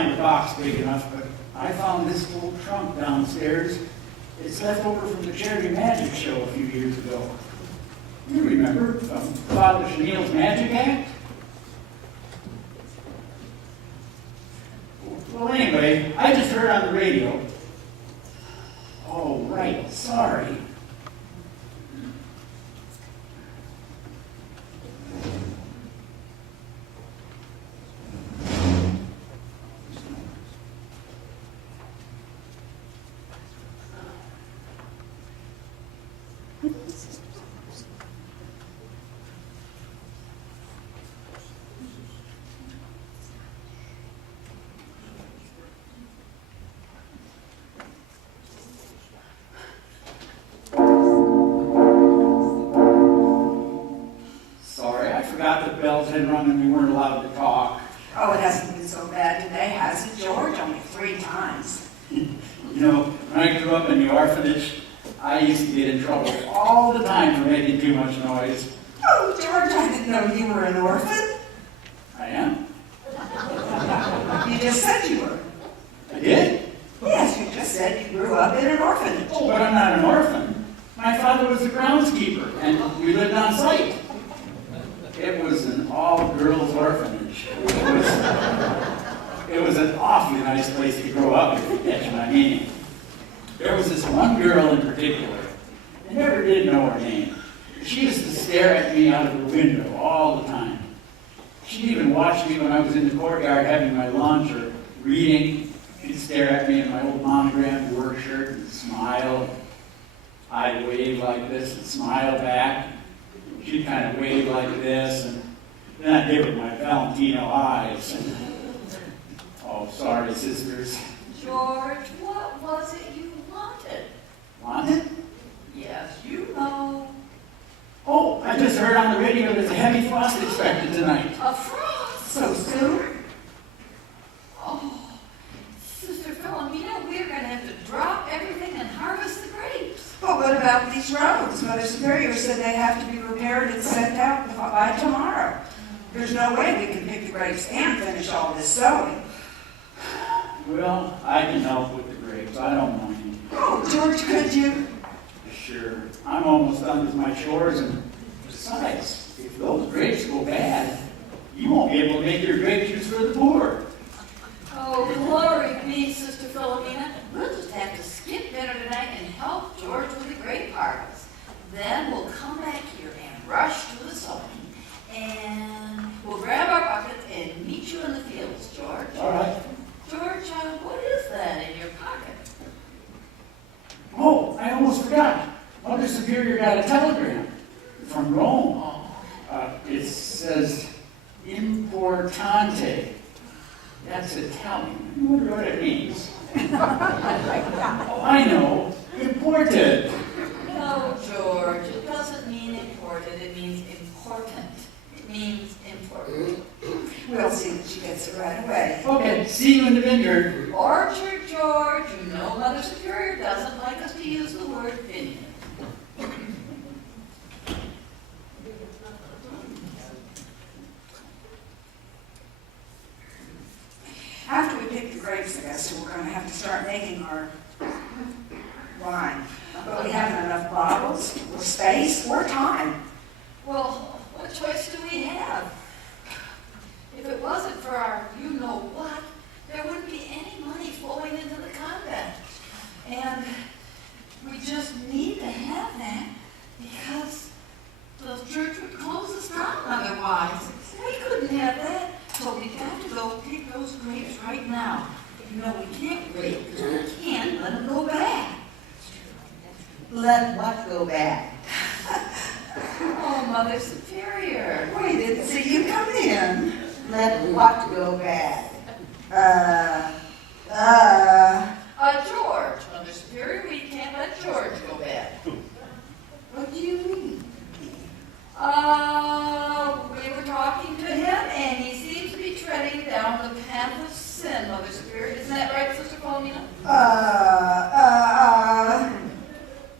find a box big enough, but I found this old trunk downstairs. It's left over from the charity magic show a few years ago. You remember from Father Chenille's Magic Act? Well, anyway, I just heard on the radio. Oh, right, sorry. Had rung and we weren't allowed to talk. Oh, it hasn't been so bad today, has it, George? Only 3 times. You know, when I grew up in the orphanage, I used to get in trouble all the time for making too much noise. Oh, George, I didn't know you were an orphan. I am? You just said you were. I did? Yes, you just said you grew up in an orphanage. Oh, but I'm not an orphan. My father was the groundskeeper, and we lived on site. It was an all-girls orphanage. It was an awfully nice place to grow up, if you catch my meaning. There was this one girl in particular. I never did know her name. She used to stare at me out of the window all the time. She'd even watch me when I was in the courtyard having my lunch or reading. She'd stare at me in my old monogrammed work shirt and smile. I'd wave like this and smile back. She'd kind of wave like this, and then I'd give her my Valentino eyes. Oh, sorry, sisters. George, what was it you wanted? Wanted? Yes, you know. Oh, I just heard on the radio there's a heavy frost expected tonight. A frost? So soon? Oh, Sister Philomena, we're going to have to drop everything and harvest the grapes. Well, what about these roads? Mother Superior said they have to be repaired and sent out by tomorrow. There's no way we can pick the grapes and finish all this sowing. Well, I can help with the grapes. I don't mind. Oh, George, could you? Sure. I'm almost done with my chores, and besides, if those grapes go bad, you won't be able to make your grape juice for the poor. Oh, glory be, Sister Philomena. We'll just have to skip dinner tonight and help George with the grape harvest. Then we'll come back here and rush to the sowing. And we'll grab our buckets and meet you in the fields, George. All right. George, what is that in your pocket? Oh, I almost forgot. Mother Superior got a telegram from Rome. It says importante. That's Italian. I wonder what it means. Oh, I know. Imported. No, George, it doesn't mean imported. It means important. It means important. We'll see that she gets it right away. Okay, see you in the vineyard. Orchard, George. You know Mother Superior doesn't like us to use the word vineyard. After we pick the grapes, I guess, we're going to have to start making our wine. But we haven't enough bottles, or space, or time. Well, what choice do we have? If it wasn't for our you-know-what, there wouldn't be any money flowing into the convent. And we just need to have that because the church would close us down otherwise. We couldn't have that, so we've got to go pick those grapes right now. You know, we can't wait because we can't let them go bad. Let what go bad? Oh, Mother Superior. We didn't see you come in. Let what go bad? George, Mother Superior, we can't let George go bad. What do you mean? We were talking to him, and he seems to be treading down the path of sin, Mother Superior. Isn't that right, Sister Philomena?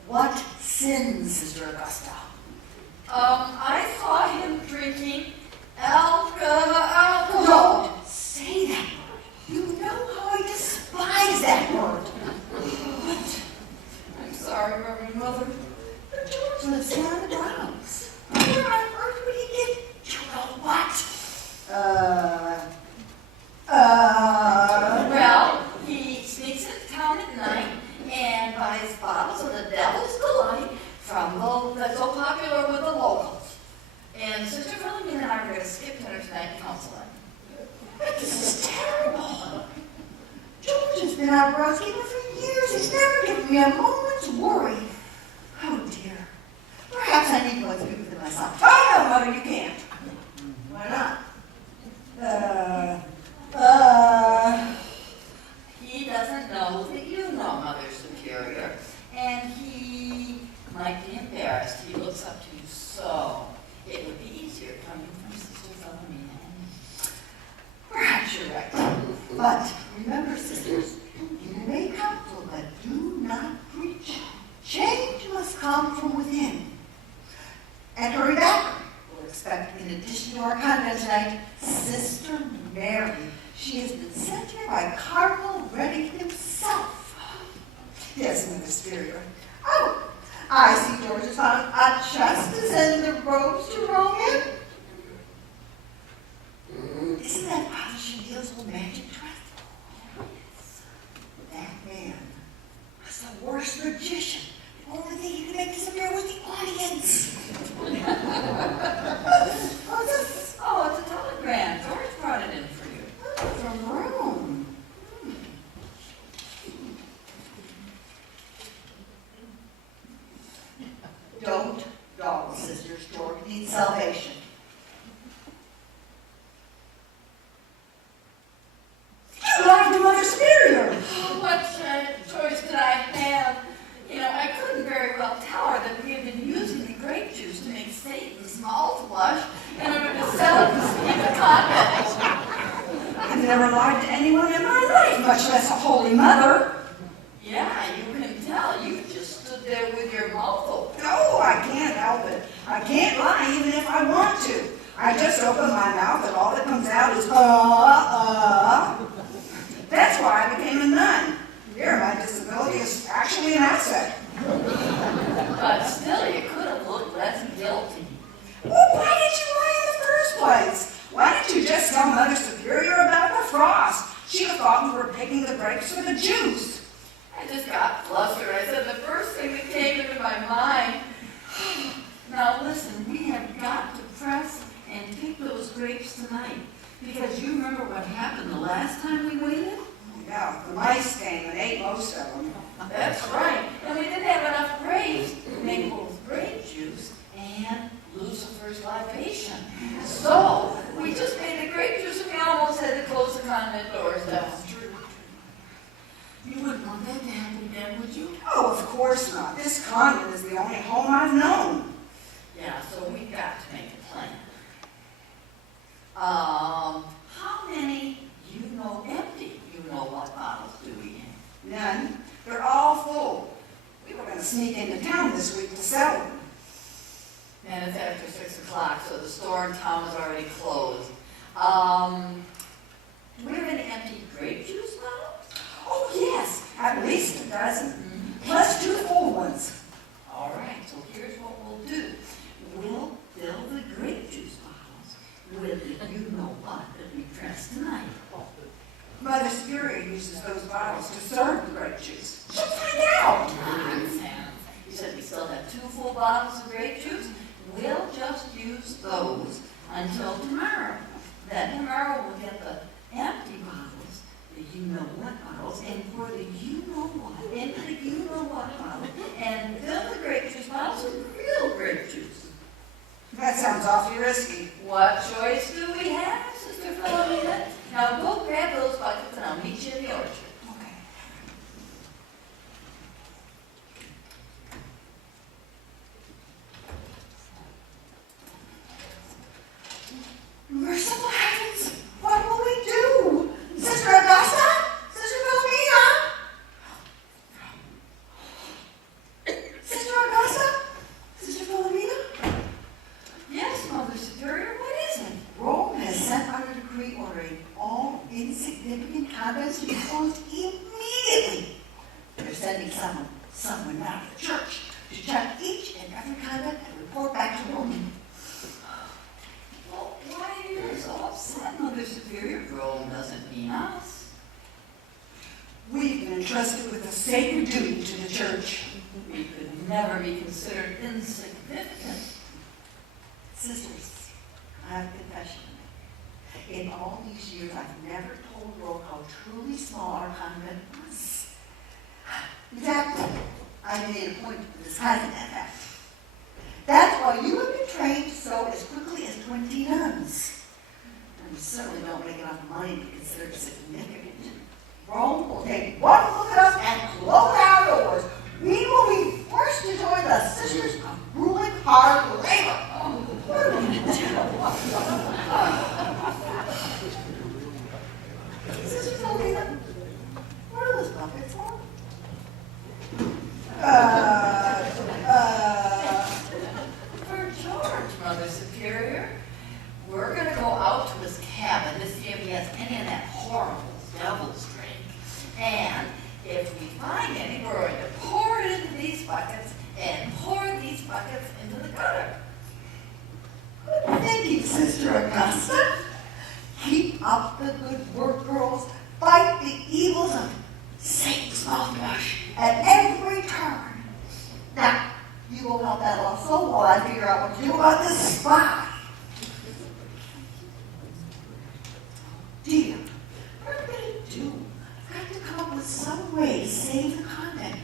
What sin, Sister Augusta? I saw him drinking alcohol. Don't say that word. You know sorry, Reverend Mother. George lives here on the grounds. Where on earth would he get, you know what? Well, he sneaks into town at night and buys bottles of the Devil's Delight from that's so popular with the locals. And Sister Philomena and I are going to skip dinner tonight and counsel him. But this is terrible. George has been our groundskeeper for years. He's never given me a moment's worry. Oh dear. Perhaps I need to go and speak with him myself. Oh, no, Mother, you can't. Why not? He doesn't know that you know Mother Superior, and he might be embarrassed. He looks up to you so. It would be easier coming from Sister Philomena. Perhaps you're right. But remember, sisters, you may counsel, but do not preach. Change must come from within. And hurry back. We'll expect, in addition to our convent tonight, Sister Mary. She has been sent here by Cardinal Reddick himself. Yes, Mother Superior. Oh, I see George has found a chest to send the robes to Rome in. Isn't that Father Chenille's old magic dress? That man was the worst magician. The only thing he could make disappear was the audience. What's this? Oh, it's a telegram. George brought it in for you. From Rome. Don't dawdle, sisters. George needs salvation. You lied to Mother Superior. What choice did I have? You know, I couldn't very well tell her that we had been using the grape juice to make Satan's malt blush in order to sell it to scheme the convent. I've never lied to anyone in my life, much less a holy mother. Yeah, you can tell. You just stood there with your mouth open. No, I can't help it. I can't lie even if I want to. I just open my mouth and all that comes out is That's why I became a nun. Here, my disability is actually an asset. But still, you could have looked less guilty. Well, why did you lie in the first place? Why didn't you just tell Mother Superior about the frost? She'd have thought we were picking the grapes for the juice. I just got flustered. I said the first thing that came into my mind. Now listen, we have got to press and pick those grapes tonight. Because you remember what happened the last time we waited? Yeah, the mice came and ate most of them. That's right. And we didn't have enough grapes to make both grape juice and Lucifer's libation. So we just made the grape juice and we almost had to close the convent doors down. You wouldn't want that to happen again, would you? Oh, of course not. This convent is the only home I've known. Yeah, so we've got to make a plan. How many empty you-know-what bottles do we have? None. They're all full. We were going to sneak into town this week to sell them. And it's after 6 o'clock, so the store in town is already closed. Do we have any empty grape juice bottles? Oh, yes. At least a dozen. Mm-hmm. Plus 2 full ones. All right, so here's what we'll do. We'll fill the grape juice bottles with the you-know-what that we pressed tonight. Mother Superior uses those bottles to serve the grape juice. She'll find out. You said we still have 2 full bottles of grape juice. We'll just use those until tomorrow. Then tomorrow we'll get the empty bottles, the you-know-what bottles, and pour the you-know-what into the you-know-what bottle, and fill the grape juice bottles with real grape juice. That sounds awfully risky. What choice do we have, Sister Philomena? Now go grab those buckets and I'll meet you in the orchard. Okay. Merciful heavens! What will we do? Sister Augusta? Sister Philomena? Sister Augusta? Sister Philomena? Yes, Mother Superior, what is it? Rome has sent out of the church to check each and every convent and report back to Rome. Well, why are you so upset, Mother Superior? Rome doesn't mean us. We've been entrusted with a sacred duty to the church. We could never be considered insignificant. Sisters, I have a confession to make. In all these years, I've never told Rome how truly small our convent was. In fact, I made a point of disguising that fact. That's why you have been trained to sew as quickly as 20 nuns. And you certainly don't make enough money to be considered significant. Rome will take one look at us and close our doors. We will be forced to join the Sisters of Ruling Hard Labor. What are we going to do? Sisters Alina, what are those buckets for? For George, Mother Superior. We're going to go out to his cabin to see if he has any of that horrible devil's drink. And if we find any, we're going to pour it into these buckets and pour these buckets into the gutter. Good thinking, Sister Augusta. Keep up the good work, girls. Fight the evils of Satan's mouthwash at every turn. Now, you go help that also while I figure out what to do about this spy. Dear, what are we going to do? I've got to come up with some way to save the convent.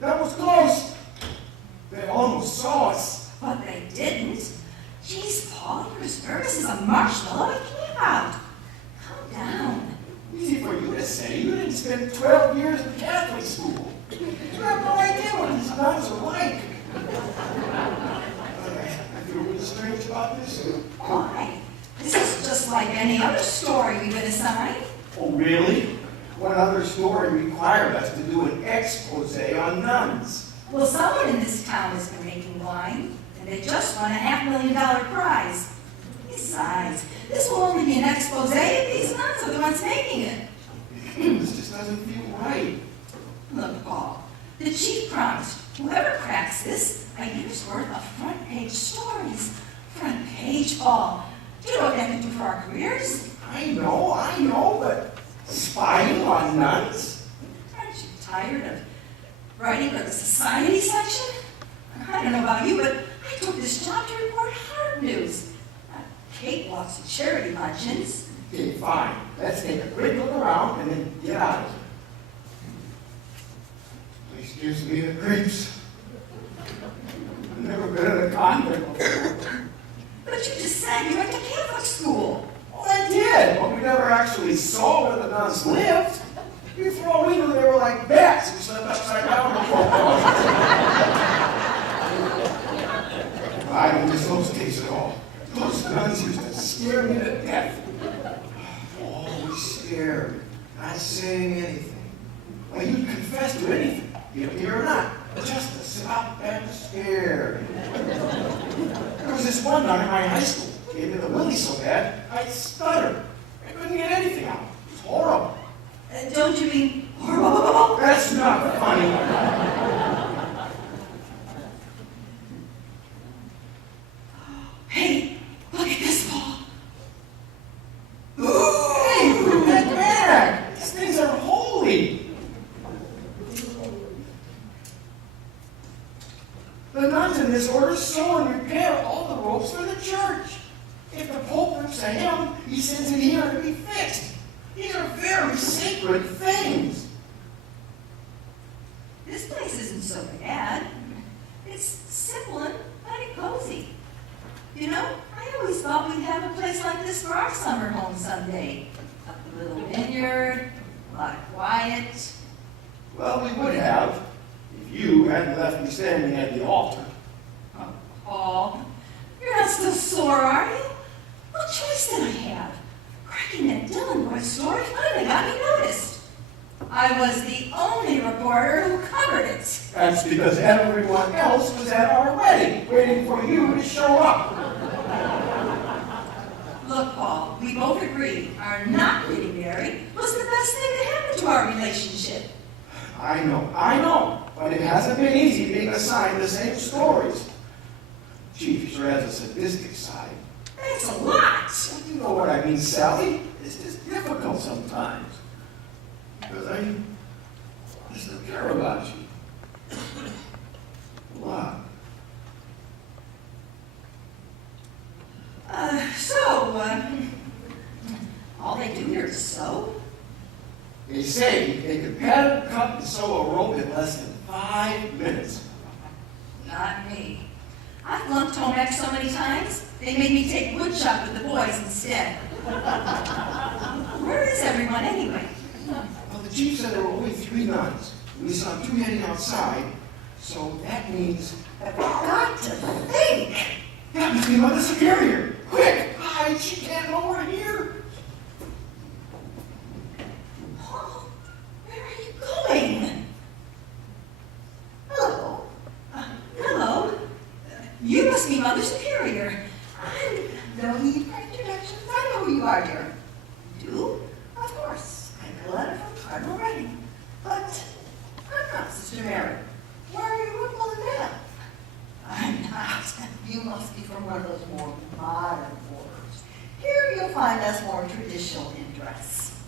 That was close. They almost saw us. But they didn't. Jeez, Paul, you're as nervous as a marshmallow at camp. Calm down. Easy for you to say. You didn't spend 12 years in Catholic school. You have no idea what these nuns are like. I feel really strange about this. Why? This is just like any other story we've been assigned. Oh, really? What other story required us to do an expose on nuns? Well, someone in this town has been making wine, and they just won a $500,000 prize. Besides, this will only be an expose if these nuns are the ones making it. This just doesn't feel right. Look, Paul, the chief promised whoever cracks this, a year's worth of front-page stories. Front page, Paul. Do you know what that can do for our careers? I know, but spying on nuns? Aren't you tired of writing for the society section? I don't know about you, but I took this job to report hard news. Not cakewalks and charity luncheons. Okay, fine. Let's take a quick look around and then get out of here. Place gives me the creeps. I've never been in a convent before. But you just said you went to Catholic school. Well, I did, but we never actually saw where the nuns lived. Before all we knew, they were like bats who slept upside down before I don't miss those days at all. Those nuns used to scare me to death. Always scared, not saying anything. Well, you'd confess to anything, guilty or not, just to sit up and stare. There was this one nun in my high school. Gave me the willies so bad, I stuttered. I couldn't get anything out. It was horrible. Don't you mean horrible? That's not funny. Hey, look at this, Paul. Hey, put that back. These things are holy. The nuns in this order sew and repair all the ropes for the church. If the Pope rips a hem, he sends it here to be fixed. These are very sacred things. This place isn't so bad. It's simple and mighty cozy. You know, I always thought we'd have a place like this for our summer home someday. A little vineyard, a lot of quiet. Well, we would have if you hadn't left me standing at the altar. Oh, Paul, you're not still sore, are you? What choice did I have? Cracking that Dylan boy story finally got me noticed. I was the only reporter who covered it. That's because everyone else was at our wedding, waiting for you to show up. Look, Paul, we both agree our not getting married was the best thing that happened to our relationship. I know, but it hasn't been easy being assigned the same stories. Chief sure has a sadistic side. That's a lot. You know what I mean, Sally? It's just difficult sometimes. Because I still care about you. A lot. All they do here is sew? They say they could pad, cut, and sew a rope in less than 5 minutes. Not me. I've flunked home ec so many times, they made me take woodshop with the boys instead. Where is everyone anyway? Well, the chief said there were only 3 nuns. We saw 2 heading outside, so that means I've got to think. that must be Mother Superior. Quick, hide, she can't know we're here. Paul, where are you going? Hello. Hello. You must be Mother Superior. No need for introductions. I know who you are, dear. Do? Of course. I got a letter from Cardinal Redding. But I'm not Sister Mary. Where are you with Philomena? I'm not. You must be from one of those more modern orders. Here you'll find us more traditional in dress.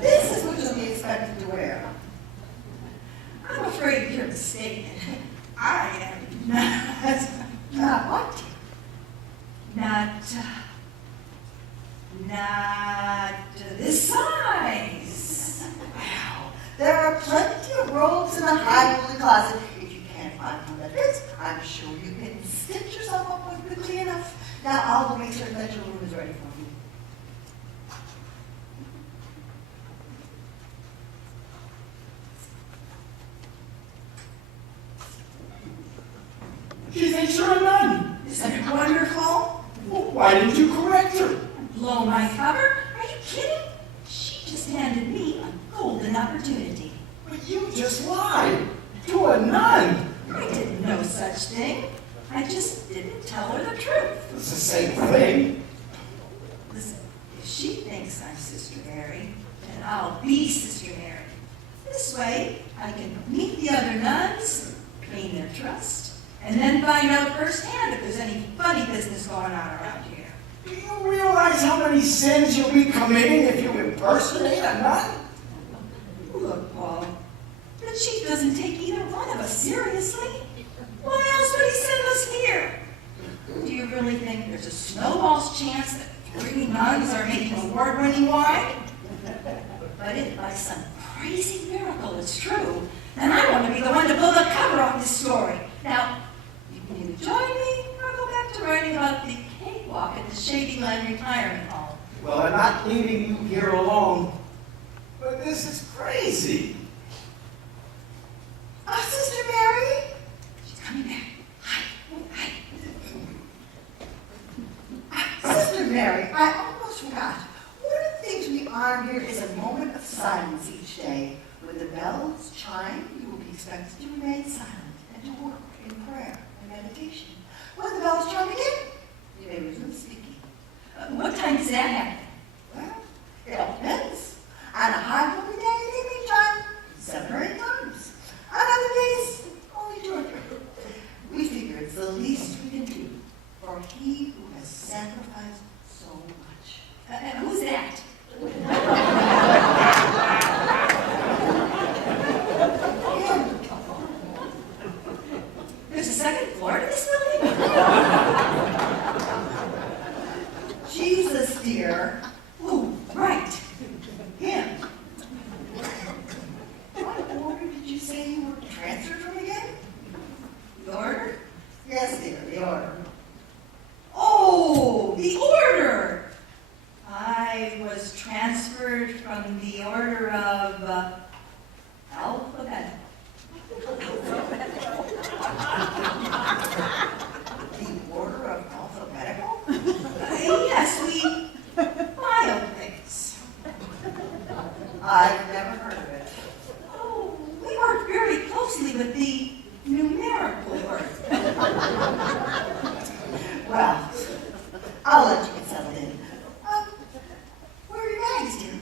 This is what you'll be expected to wear. I'm afraid you're mistaken. I am not. Not what? Not this size. Wow. There are plenty of robes in the high-woolen closet. If you can't find one that fits, I'm sure you can stitch yourself up one quickly enough. Now I'll go make certain that your room is ready for you. She thinks you're a nun. Isn't it wonderful? Well, why didn't you correct her? Blow my cover? Are you kidding? She just handed me a golden opportunity. But you just lied to a nun. I did no such thing. I just didn't tell her the truth. It's the same thing. Listen, if she thinks I'm Sister Mary, then I'll be Sister Mary. This way, I can meet the other nuns, gain their trust, and then find out firsthand if there's any funny business going on around here. Do you realize how many sins you'll be committing if you impersonate a nun? Look, Paul, the chief doesn't take either one of us seriously. Why else would he send us here? Do you really think there's a snowball's chance that 3 nuns are making award-winning wine? But if by some crazy miracle it's true, then I want to be the one to pull the cover off this story. Now, you can either join me or go back to writing about the cakewalk at the Shady Line Retirement Home. Well, I'm not leaving you here alone. But this is crazy. Sister Mary? She's coming back. Hi. Sister Mary, I almost forgot. One of the things we honor here is a moment of silence each day. When the bells chime, you will be expected to remain silent and to work in prayer and meditation. When the bells chime again, you may resume speaking. What time does that happen? Well, it all depends. On a high holy day at evening time, 7 or 8 times. On other days, only 2 or 3. We figure it's the least we can do for he who has sacrificed so much. Who's that? There's a second floor to this building? Jesus, dear. Oh, right. Him. What order did you say you were transferred from again? The order? Yes, dear, the order. Oh, the order! I was transferred from the order of alphabet. The order of alphabetical? I've never heard of it. Oh, we work very closely with the numerical word. Well, I'll let you get settled in. Where are your bags, dear?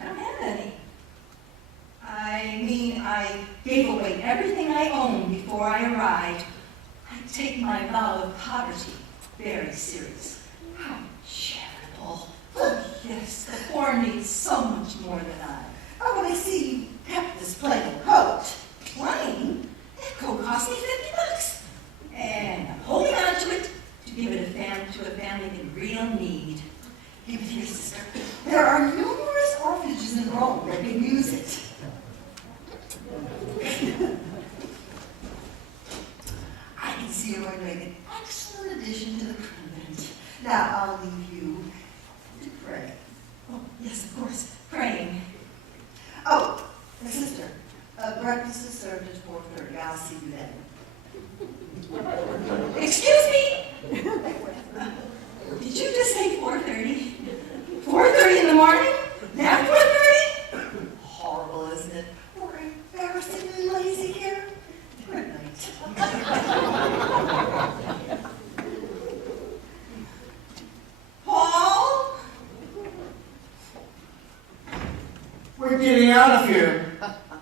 I don't have any. I mean, I gave away everything I owned before I arrived. I take my vow of poverty very serious. How charitable. Oh, yes, the poor need so much more than I. Oh, but I see you kept this plain coat. Plain? That coat cost me $50. And I'm holding on to it to give it to a family in real need. Give it here, sister. There are numerous orphanages in Rome that can use it. I can see you're going to make an excellent addition to the convent. Now, I'll leave you to pray. Oh, yes, of course. Praying. Oh, sister, breakfast is served at 4:30. I'll see you then. Excuse me? Did you just say 4:30? 4:30 in the morning? Now 4:30? Horrible, isn't it? We're embarrassingly lazy here. Good night. Paul? We're getting out of here.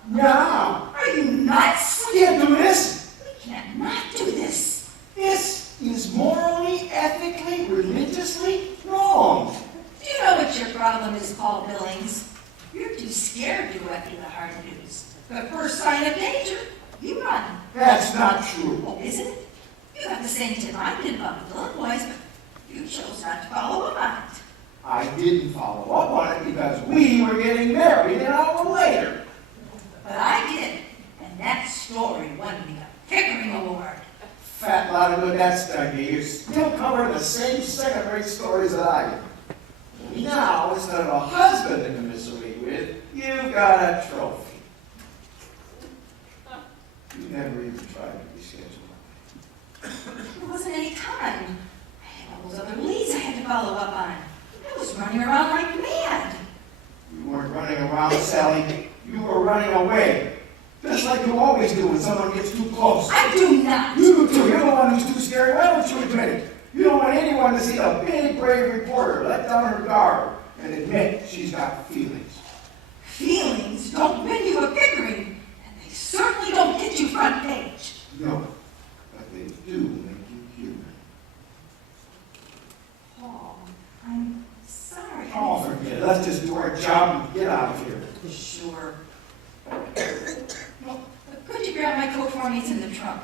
Now. Are you nuts? We can't do this. We can't not do this. This is morally, ethically, religiously wrong. Do you know what your problem is, Paul Billings? You're too scared to go after the hard news. The first sign of danger, you run. That's not true. Oh, isn't it? You have the same tip I did about the Illinois, but you chose not to follow up on it. I didn't follow up on it because we were getting married an hour later. But I did, and that story won me a Pickering Award. Fat lot of good that's done. You're still covering the same second-rate stories that I do. Now, instead of a husband to commiserate with, you've got a trophy. You never even tried to reschedule. There wasn't any time. I had all those other leads I had to follow up on. I was running around like mad. You weren't running around, Sally. You were running away. Just like you always do when someone gets too close. I do not. You do too. You're the one who's too scary. Why don't you admit it? You don't want anyone to see a big, brave reporter let down her guard and admit she's got feelings. Feelings don't win you a Pickering, and they certainly don't get you front page. No, but they do make you human. Paul, I'm sorry. Oh, forget it. Let's just do our job and get out of here. Sure. Well, could you grab my coat for me? It's in the trunk.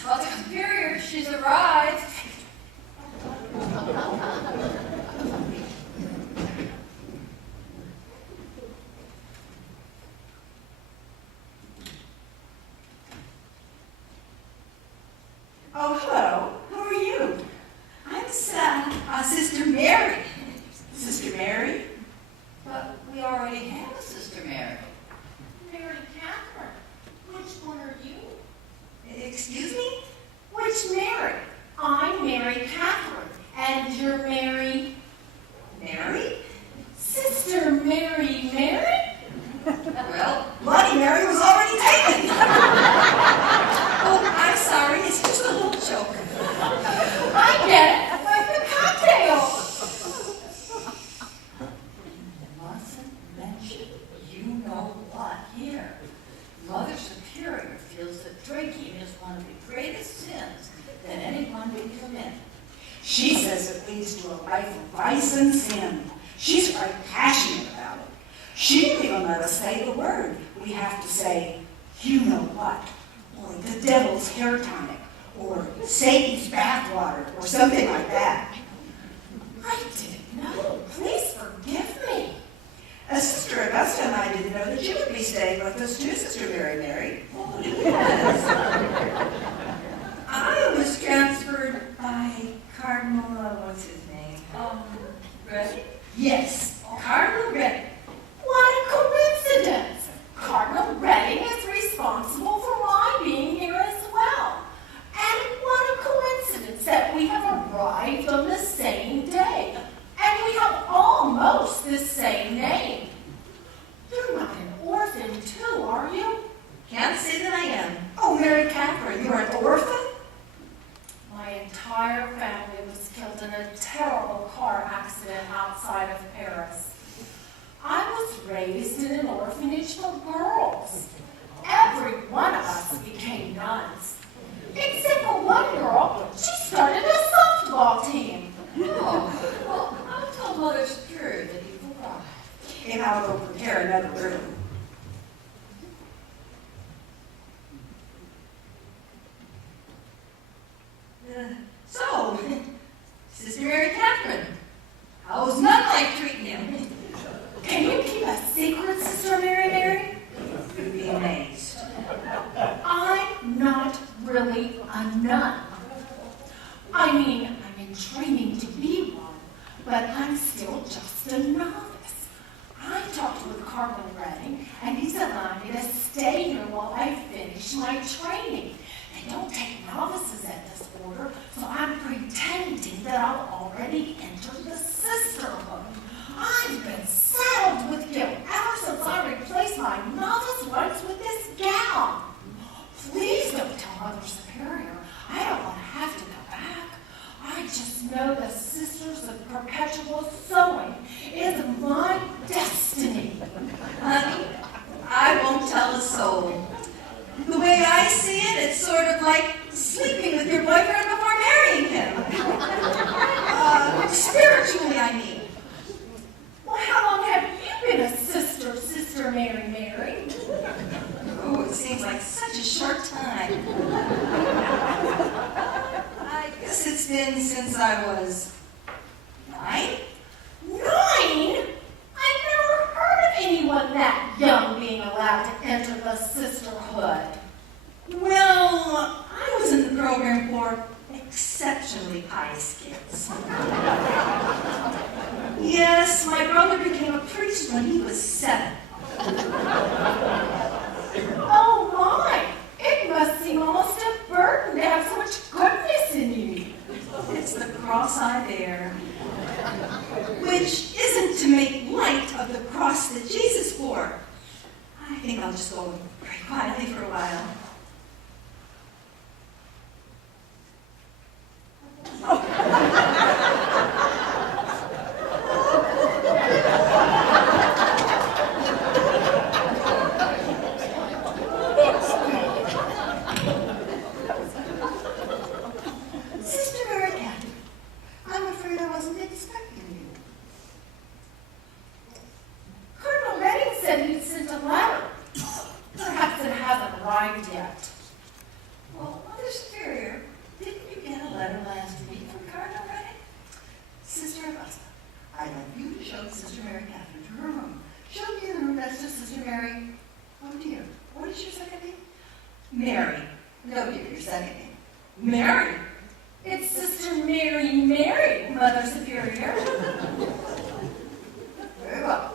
Tell the superior she's arrived. Oh, hello. Who are you? I'm Sister Mary. Sister Mary? But we already have a Sister Mary. Mary Catherine. Which one are you? Excuse me? Which Mary? I'm Mary Catherine, and you're Mary... Mary? Sister Mary Mary? Well, Bloody Mary was already taken. Oh, I'm sorry. It's just a little joke. I get it, like a cocktail. Mustn't mention you know what here. Mother Superior feels that drinking is one of the greatest sins that anyone can commit. She says it leads to a life of vice and sin. She's quite passionate about it. She won't even let us say the word. We have to say, you know what, or the devil's hair tonic, or Satan's bathwater, or something like that. I didn't know. Please forgive me. Sister Augusta and I didn't know that you would be staying with us too, Sister Mary. Oh, yes. I was transferred by Cardinal, what's his name? Ready? Yes, Cardinal Richter. What a coincidence. Cardinal Redding is responsible for my being here as well. And what a coincidence that we have arrived on the same day. And almost the same name. You're not an orphan, too, are you? Can't say that I am. Oh, Mary Catherine, you're an orphan? My entire family was killed in a terrible car accident outside of Paris. I was raised in an orphanage for girls. Every one of us became nuns. Except for one girl, she started a softball team. Oh, well, I'll tell Mother Superior that you forgot. And I'll go prepare another room. So, Sister Mary Catherine, how's nun life treating you? Can you keep a secret, Sister Mary? You'd be amazed. I'm not really a nun. I mean, I'm in training to be one, but I'm still just a novice. I talked with Cardinal Redding, and he's allowed me to stay here while I finish my training. They don't take novices at this order, so I'm pretending that I've already entered the sisterhood. I've been saddled with guilt ever since I replaced my novice rights with this gown. Please don't tell Mother Superior. I don't want to have to go back. I just know the Sisters of Perpetual Sewing is my destiny. Honey, I won't tell a soul. The way I see it, it's sort of like sleeping with your boyfriend before marrying him. Spiritually, I mean. Well, how long have you been a sister, Sister Mary? Oh, it seems like such a short time. I guess it's been since I was 9. 9? I've never heard of anyone that young being allowed to enter the sisterhood. Well, I was in the program for exceptionally pious kids. Yes, my brother became a priest when he was 7. Oh my! It must seem almost a burden to have so much goodness in you. It's the cross I bear. Which isn't to make light of the cross that Jesus bore. I think I'll just go and pray quietly for a while. Sister Mary Catherine, I'm afraid I wasn't expecting you. Colonel Redding said he'd sent a letter. Perhaps it hasn't arrived yet. Well, Mother Superior, didn't you get a letter last week from Cardinal Redding? Sister Augusta, I'd like you to show Sister Mary Catherine to her room. Show me the room next to Sister Mary. Oh dear, what is your second name? Mary. No, dear, your second name. Mary. It's Sister Mary, Mother Superior. Very well.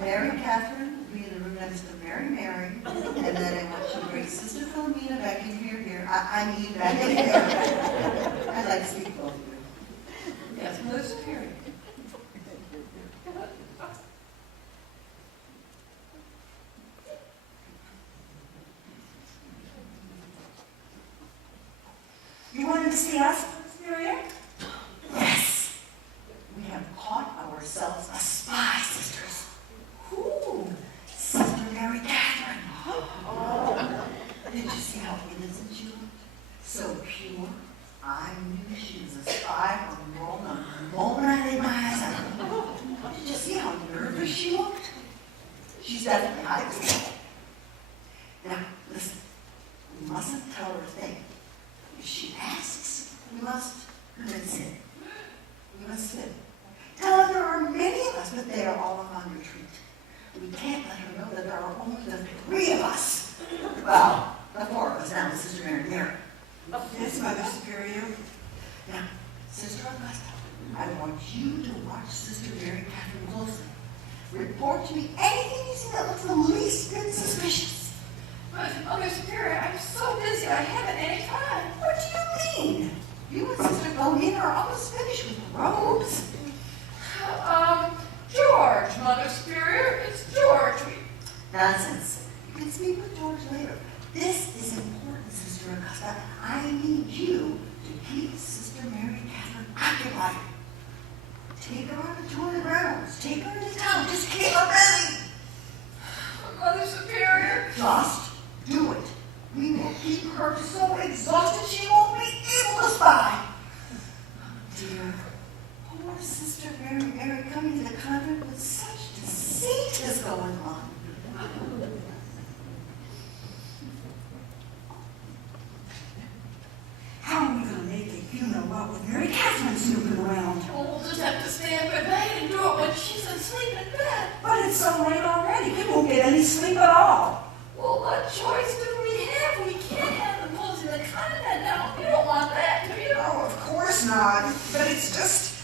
Mary Catherine will be in the room next to Mary, and then I want you to bring Sister Philomena back in here. I mean, back in here. I'd like to speak to both of you. Yes, Mother Superior. You wanted to see us, Superior? Yes. We have caught ourselves a spy, sisters. Who? Sister Mary Catherine. Oh. Did you see how innocent she looked? So pure. I knew she was a spy from the moment I laid my eyes on her. Did you see how nervous she looked? She's definitely hiding something. Now, listen. We mustn't tell her a thing. If she asks, we must convince it. We must sit. Tell her there are many of us, but they are all on retreat. We can't let her know that there are only the 3 of us. Well, the 4 of us now with Sister Mary. Yes, Mother Superior. Now, Sister Augusta, I want you to watch Sister Mary Catherine closely. Report to me anything you see that looks the least bit suspicious. But, Mother Superior, I'm so busy, I haven't any time. What do you mean? You and Sister Philomena are almost finished with the robes. won't get any sleep at all. Well, what choice do we have? We can't have them closing the convent now. You don't want that, do you? Oh, of course not. But it's just...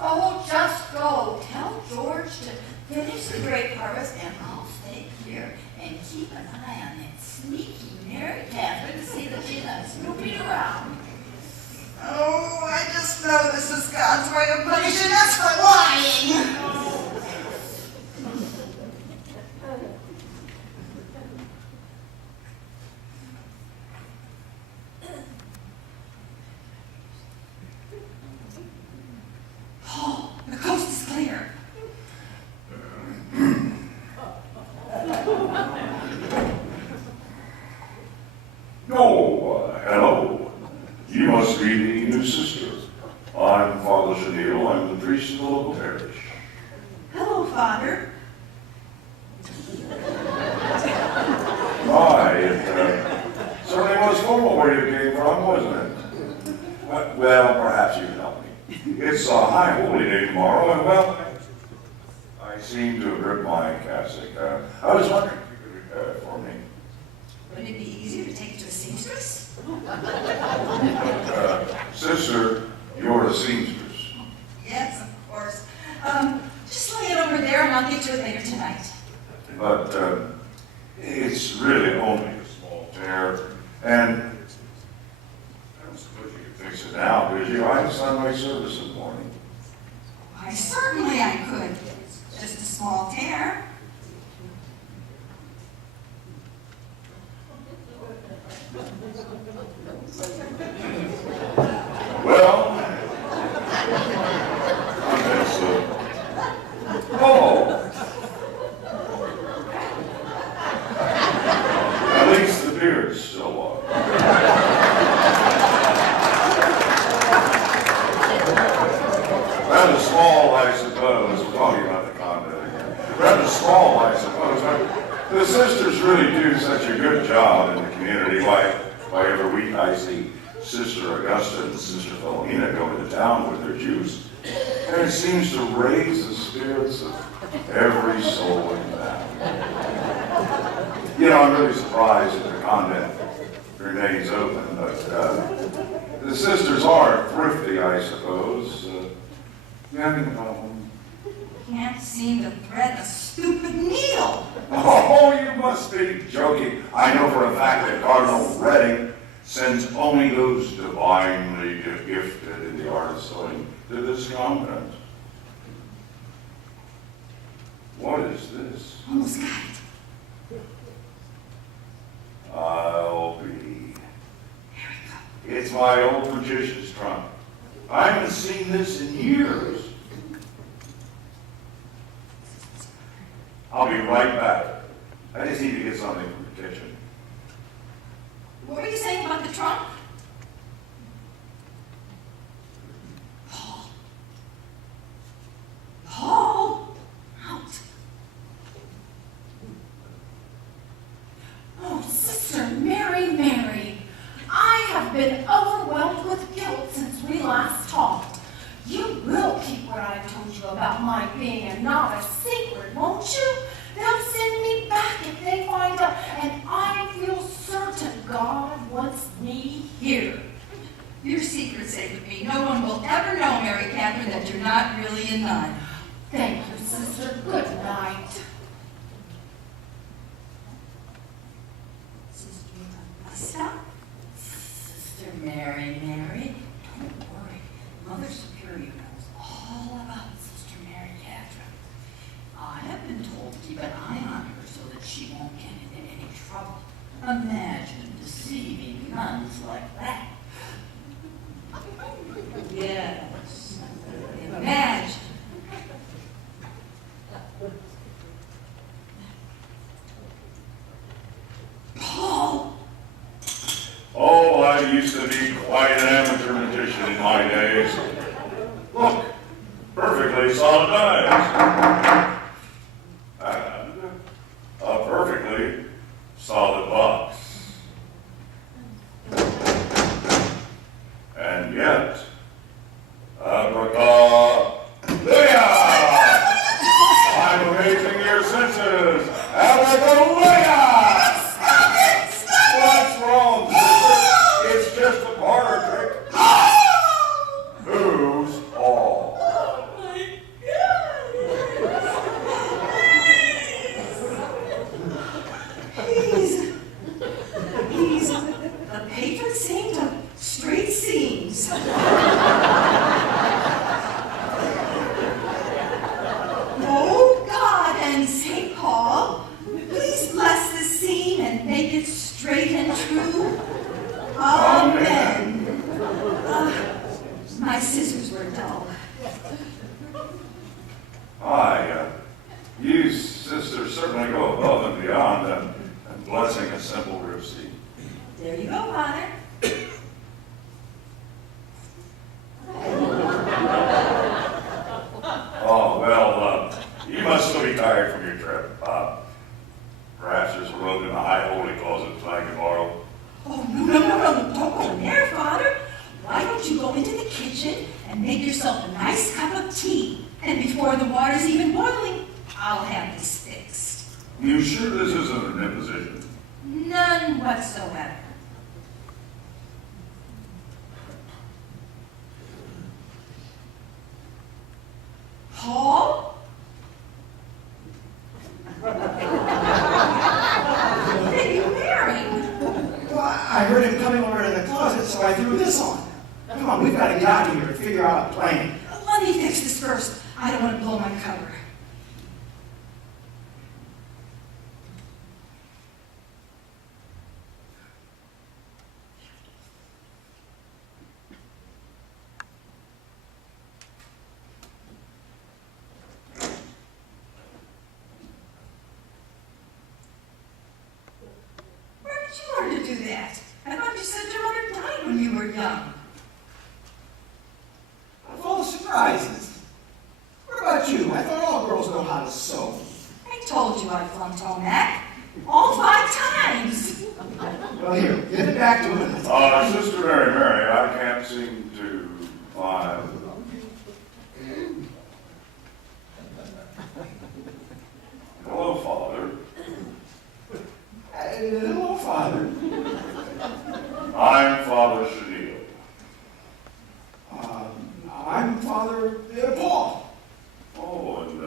Oh, just go. Tell George to finish the grape harvest, and I'll stay here and keep an eye on that sneaky Mary Catherine to see that she's not snooping around. Oh, I just know this is God's way of punishing us for lying. Paul, the coast is clear. Oh, hello. You must be the new sister. I'm Father Chenille. I'm the priest of the local parish. Hello, Father. My, it certainly was formal where you came from, wasn't it? Well, perhaps you can help me. It's a high holy day tomorrow, and well, I seem to have ripped my cassock. I was wondering if you could repair it for me. Wouldn't it be easier to take it to a seamstress? Sister, you're a seamstress. Yes, of course. Just lay it over there and I'll get to it later tonight. But it's really only a small tear, and I don't suppose you could fix it now, could you? I had Sunday service in the morning. Why, certainly I could. Just a small tear. Well, that's oh, at least the beard's still on. Rather small, I suppose. We're talking about the convent again. Rather small, I suppose. But the sisters really do such a good job in the community. Why every week I see Sister Augusta and Sister Philomena go into town with their juice. And it seems to raise the spirits of every soul in town. You know, I'm really surprised that the convent remains open, but the sisters are thrifty, I suppose. You having a problem? Can't seem to thread a stupid needle. Oh, you must be joking. I know for a fact that Cardinal Redding sends only those divinely gifted in the art of sewing to this convent. What is this? Almost got it. I'll be. Here we go. It's my old magician's trunk. I haven't seen this in years. I'll be right back. I just need to get something from the kitchen. What were you saying about the trunk? Paul. Paul! Out. Oh, Sister Mary, Mary, I have been overwhelmed with guilt since we last talked. You will keep what I told you about my being a novice secret, won't you? They'll send me back if they find out, and I feel certain God wants me here. Your secret's safe with me. No one will ever know, Mary Catherine, that you're not really a nun. Thank you, Sister. Good night. Sister Augusta? Sister Mary, don't worry. Mother Superior knows all about Sister Mary Catherine. I have been told to keep an eye on her so that she won't get into any trouble. Imagine deceiving nuns like that. Yes. Imagine. Paul! Oh, I used to be quite an amateur magician in my days. Look, perfectly solid dies. And a perfectly solid box. And yet, abracadabra! I'm amazing your senses. certainly go above and beyond and blessing a simple receipt. There you go, Father. Oh, well, you must still be tired from your trip. Perhaps there's a robe in the high holy closet that I can borrow. Oh, no, don't go in there, Father. Why don't you go into the kitchen and make yourself a nice cup of tea? And before the water's even boiling, I'll have this fixed. You sure this isn't an imposition? None whatsoever. Paul? What are you wearing? Well, I heard him coming over to the closet, so I threw this on. Come on, we've got to get out of here and figure out a plan. Let me fix this first. I don't want to blow my cover. Where did you learn to do that? I thought you said your mother died when you were young. Full of surprises. What about you? I thought all girls know how to sew. I told you I flunked home ec. All 5 times. Well, here, give it back to him. Sister Mary, I can't seem to find. Hello, Father. Hello, Father. I'm Father Chenille. I'm Father Paul. Oh, and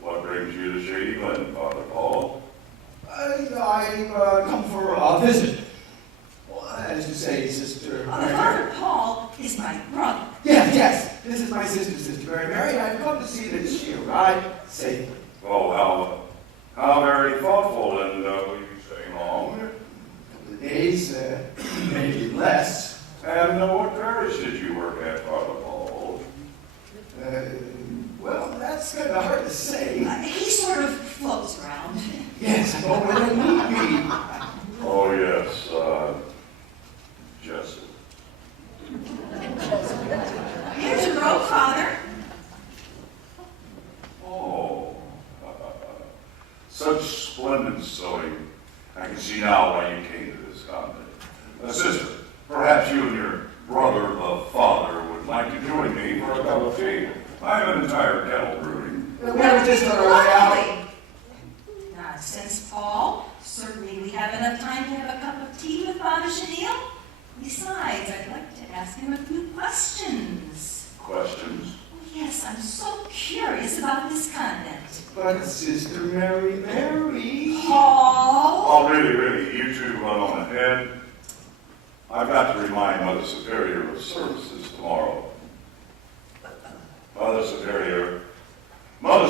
what brings you to Shady Glen, Father Paul? I come for a visit. Well, as you say, Sister Mary. Father Paul is my brother. Yes. This is my sister, Sister Mary. I've come to see that she arrived safely. Oh, how very thoughtful, and will you stay long? A couple of days, maybe less. And what parish did you work at, Father Paul? Well, that's kind of hard to say. He sort of floats around. Yes, but when I need me. Oh, yes, Jesse. Here's your robe, Father. Oh, such splendid sewing. I can see now why you came to this convent. Sister, perhaps you and your brother, the father, would like to join me for a cup of tea. I have an entire kettle brewing. We were just on our way out. Nonsense, Paul. Certainly we have enough time to have a cup of tea with Father Chenille. Besides, I'd like to ask him a few questions. Questions? Oh, yes, I'm so curious about this convent. But Sister Mary. Paul? Oh, really, you two run on ahead. I've got to remind Mother Superior of services tomorrow. Mother Superior. Father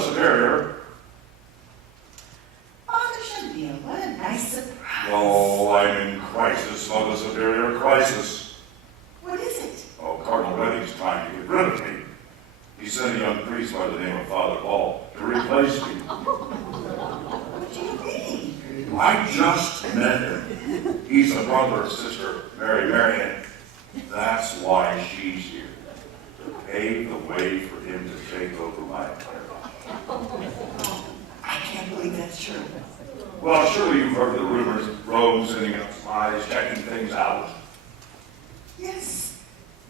Chenille, what a nice surprise. Oh, I'm in crisis, Mother Superior, crisis. What is it? Oh, Cardinal Redding's trying to get rid of me. He sent a young priest by the name of Father Paul to replace me. What do you mean? I just met him. He's the brother of Sister Mary, and that's why she's here. To pave the way for him to take over my parish. I can't believe that's true. Well, surely you've heard the rumors, Rome sending up spies, checking things out. Yes,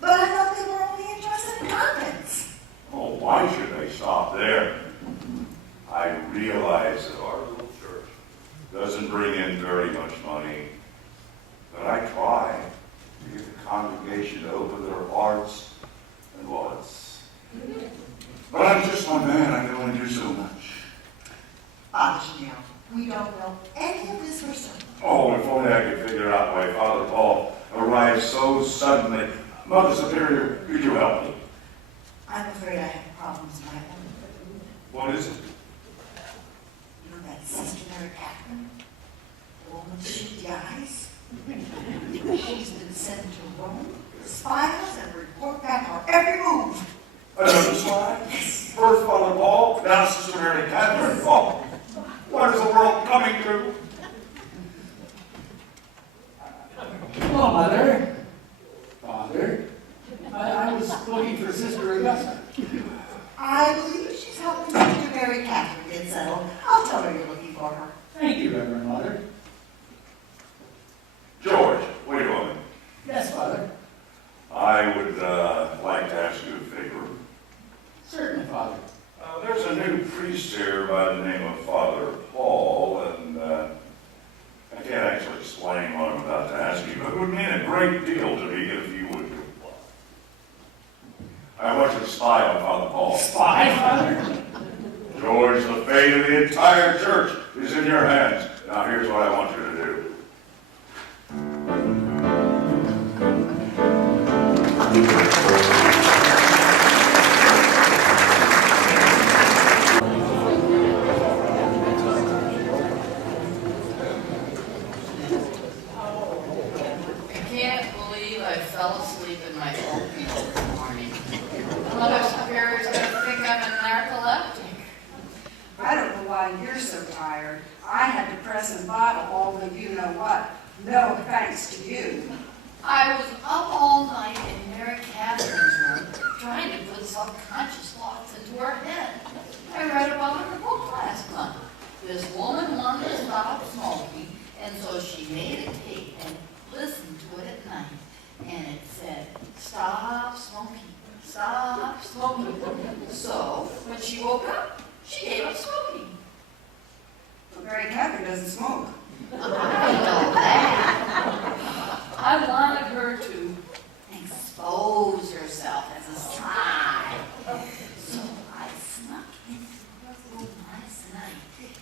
but I thought they were only interested in convents. Oh, why should they stop there? I realize that our little church doesn't bring in very much money, but I try to get the congregation to open their hearts and wallets. But I'm just one man, I can only do so much. Father Chenille, we don't know any of this for certain. Oh, if only I could figure out why Father Paul arrived so suddenly. Mother Superior, could you help me? I'm afraid I have problems of my own. What is it? You know that Sister Mary Catherine? The woman with shifty eyes? She's been sent to Rome to spy us and report back our every move. Another spy? First Father Paul, now Sister Mary Catherine. Oh, What is the world coming to? Hello, Mother. Father. I was looking for Sister Augusta. I believe she's helping Mr. Mary Catherine get settled. I'll tell her you're looking for her. Thank you, Reverend Mother. George, what are you doing? Yes, Father. I would like to ask you a favor. Certainly, Father. There's a new priest here by the name of Father Paul, and I can't actually explain what I'm about to ask you, but it would mean a great deal to me if you would. I want you to spy on Father Paul. Spy, Father? George, the fate of the entire church is in your hands. Now here's what I want you to do. I can't believe I fell asleep in my oatmeal this morning. Mother Superior's gonna think I'm a narcoleptic. I don't know why you're so tired. I had to press and bottle all the you-know-what. No thanks to you. I was up all night in Mary Catherine's room trying to put subconscious thoughts into her head. I read about it in a book last month. This woman wanted to stop smoking, and so she made a tape and listened to it at night. And it said, "Stop smoking, stop smoking." So when she woke up, she gave up smoking. But Mary Catherine doesn't smoke. I know that. I wanted her to expose herself as a spy. So I snuck into her room last night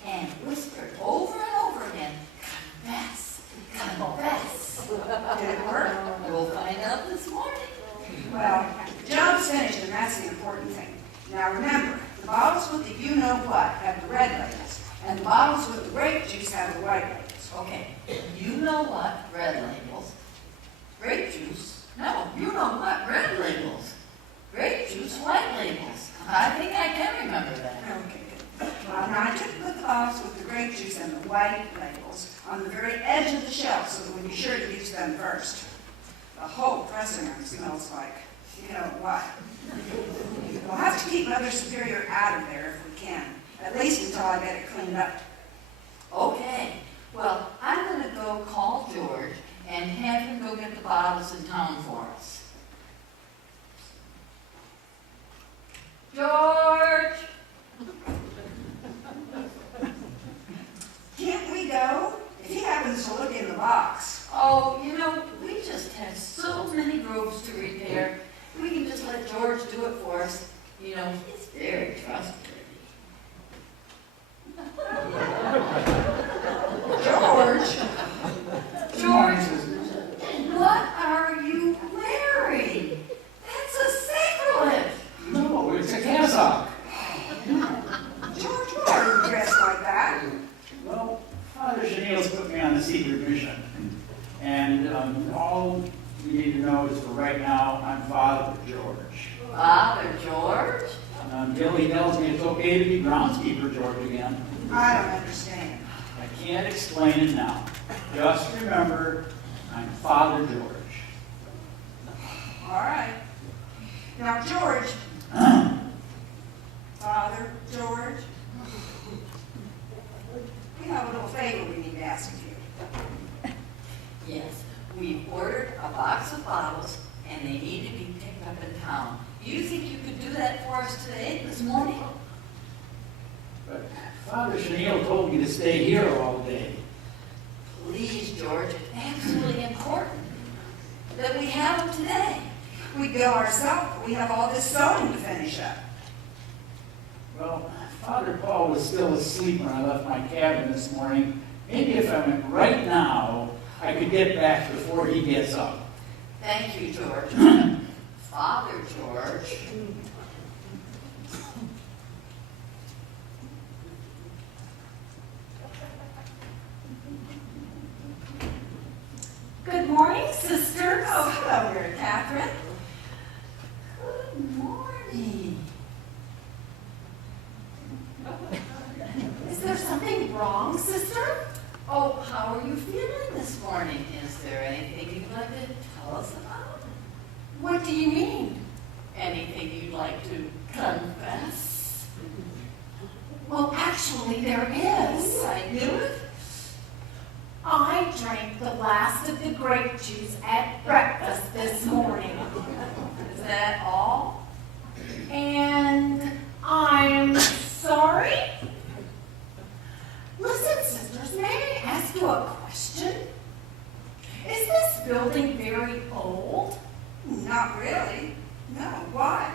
and whispered over and over again, "Confess, confess." Did it work? We'll find out this morning. Well, the job's finished, and that's the important thing. Now remember, the bottles with the you-know-what have the red labels, and the bottles with the grape juice have the white labels. Okay, you know what? Red labels. Grape juice? No, you know what? Red labels. Grape juice, white labels. I think I can remember that. Okay, good. Well, now I took to put the bottles with the grape juice and the white labels on the very edge of the shelf so that we'd be sure to use them first. The whole pressing room smells like, you know what. We'll have to keep Mother Superior out of there if we can, at least until I get it cleaned up. Okay, well, I'm gonna go call George and have him go get the bottles in town for us. George! Can't we go? If he happens to look in the box. Oh, you know, we just have so many roads to repair. We can just let George do it for us. You know, he's very trustworthy. George! Good morning, George, sisters. what are you wearing? That's a sacrilege. No, it's a cassock. George, why are you dressed like that? Well, Father Chenille's put me on a secret mission. And all you need to know is for right now, I'm Father George. Father George? Until he tells me it's okay to be groundskeeper George again. I don't understand. I can't explain it now. Just remember, I'm Father George. All right. Now, George. Father George. We have a little favor we need to ask of you. Yes, we've ordered a box of bottles and they need to be picked up in town. You think you could do that for us today, this morning? But Father Chenille told me to stay here all day. Please, George, it's absolutely important that we have them today. We'd go ourselves, but we have all this sewing to finish up. Well, Father Paul was still asleep when I left my cabin this morning. Maybe if I went right now, I could get back before he gets up. Thank you, George. Father George. Good morning, sisters. Oh, hello, Mary Catherine. Good morning. Is there something wrong, sister? Oh, how are you feeling this morning? Is there anything you'd like to tell us about? What do you mean? Anything you'd like to confess? Well, actually, there is. I knew it. I drank the last of the grape juice at breakfast this morning. Is that all? And I'm sorry? Listen, sisters, may I ask you a question? Is this building very old? Not really. No, why?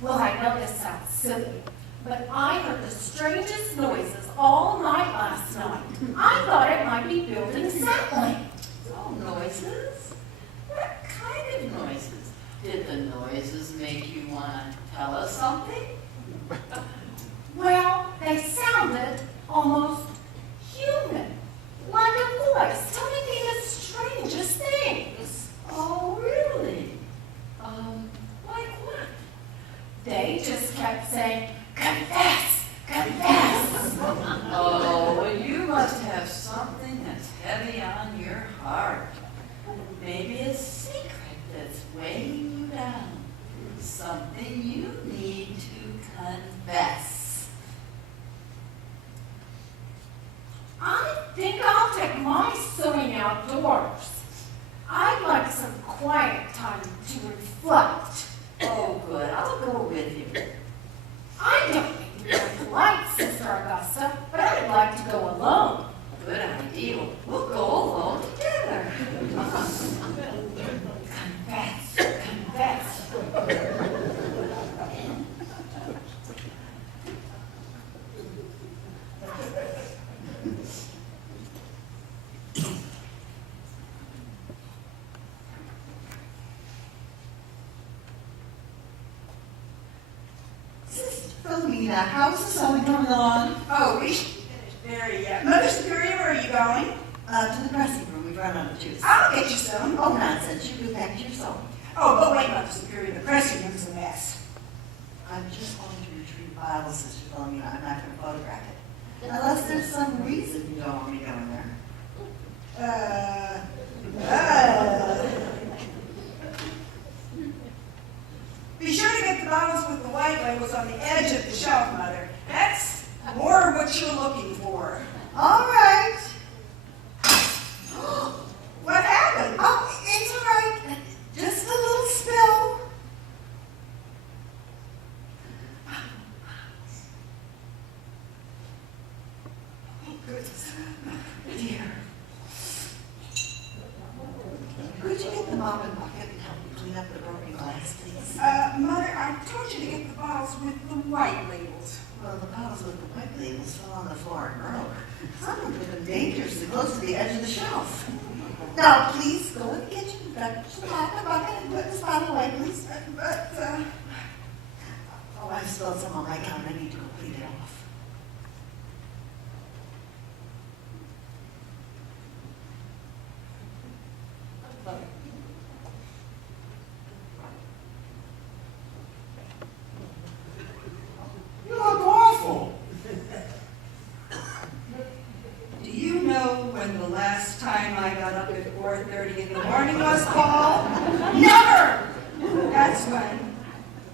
Well, I know this sounds silly, but I heard the strangest noises all night last night. I thought it might be building settling. Oh, noises? What kind of noises? Did the noises make you want to tell us something? Well, they sounded almost human, like a voice telling me the strangest things. Oh, really? Like what? They just kept saying, confess, confess. Oh, well, you must have something that's heavy on your heart. Maybe a secret that's weighing you down. Something you need to confess. I think I'll take my sewing outdoors. I'd like some quiet time to reflect. Oh, good. I'll go with you. I don't think you're very polite, Sister Augusta, but I'd like to go alone. Good idea. We'll go alone together. Confess, confess. Sister Philomena, how's the sewing coming along? Oh, we should finish there yet. Mother Superior, where are you going? To the dressing room. We've run out of juice. I'll get you some. Oh, nonsense. You go back to your sewing. Oh, but wait, Mother Superior, the pressing room's a mess. I'm just going to retrieve Bible, Sister Philomena. I'm not going to photograph it. Unless there's some reason you don't want me going there. Be sure to get the bottles with the white labels on the edge of the shelf, Mother. That's more what you're looking for. All right. What happened? Oh, it's all right. Just a little spill. Oh, goodness. Dear. Could you get the mop and bucket and help me clean up the broken glass, please? Mother, I told you to get the bottles with the white labels. Well, the bottles with the white labels fell on the floor and broke. Some of them have been dangerously close to the edge of the shelf. Now, please, go in the kitchen, fetch the mop and bucket, and put this bottle away, please. Oh, I spilled some on my gown. I need to go clean it off. You look awful. Do you know when the last time I got up at 4:30 in the morning was, Paul? Never! That's when.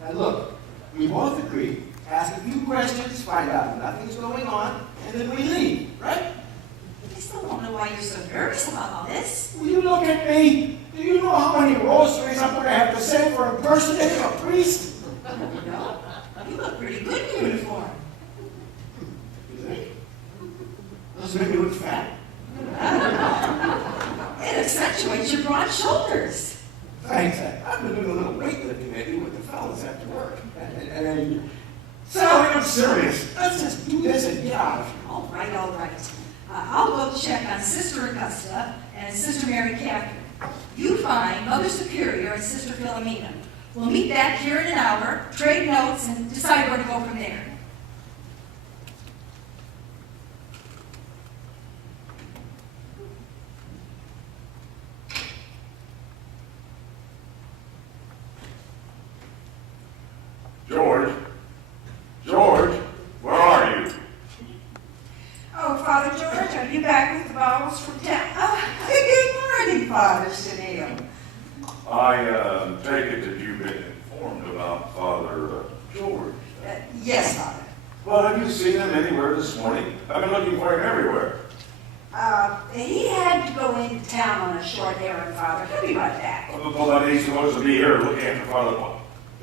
Now look, we both agree. Ask a few questions, find out nothing's going on, and then we leave, right? I still don't know why you're so nervous about all this. Will you look at me? Do you know how many rosaries I'm going to have to say for impersonating a priest? You know, you look pretty good in uniform. You think? Doesn't make me look fat. It accentuates your broad shoulders. Thanks. I've been doing a little weightlifting lately with the fellas after work. Sally, I'm serious. Let's just do this and get out of here. All right, all right. I'll go check on Sister Augusta and Sister Mary Catherine. You find Mother Superior and Sister Philomena. We'll meet back here in an hour, trade notes, and decide where to go from there. George? George, where are you? Father George, are you back with the bottles from town? Good morning, Father Chenille. I take it that you've been informed about Father George. Yes, Father. Well, have you seen him anywhere this morning? I've been looking for him everywhere. He had to go into town on a short errand, Father. He'll be right back. Well, then he's supposed to be here looking after Father.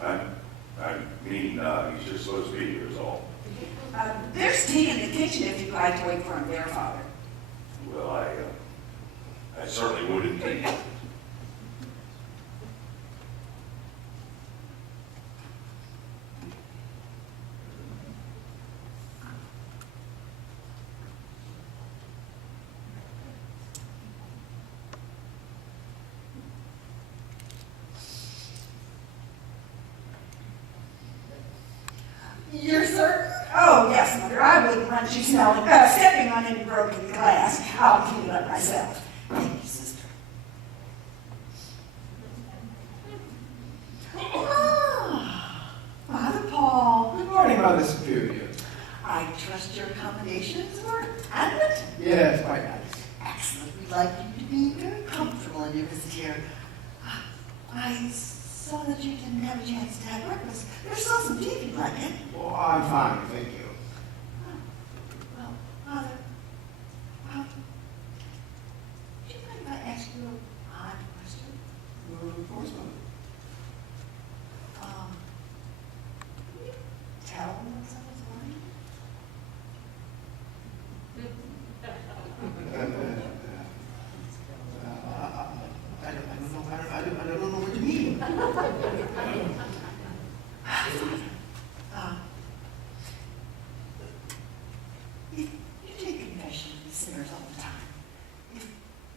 I mean, he's just supposed to be here is all. There's tea in the kitchen if you'd like to wait for him there, Father. Well, I certainly would indeed. You're certain? Oh, yes, Mother. I wouldn't want you stepping on any broken glass. I'll clean it up myself. Thank you, sister. Father Paul. Good morning, Mother Superior. I trust your accommodations were adequate. Yes, quite nice. Excellent. We'd like you to be very comfortable in your visit here. I saw that you didn't have a chance to have breakfast. There's still some tea if you'd like it. Oh, I'm fine, thank you. Well, Father, do you mind if I ask you an odd question? Of course, Mother. Can you tell when someone's lying? I don't know what you mean. If you take confession from sinners all the time, if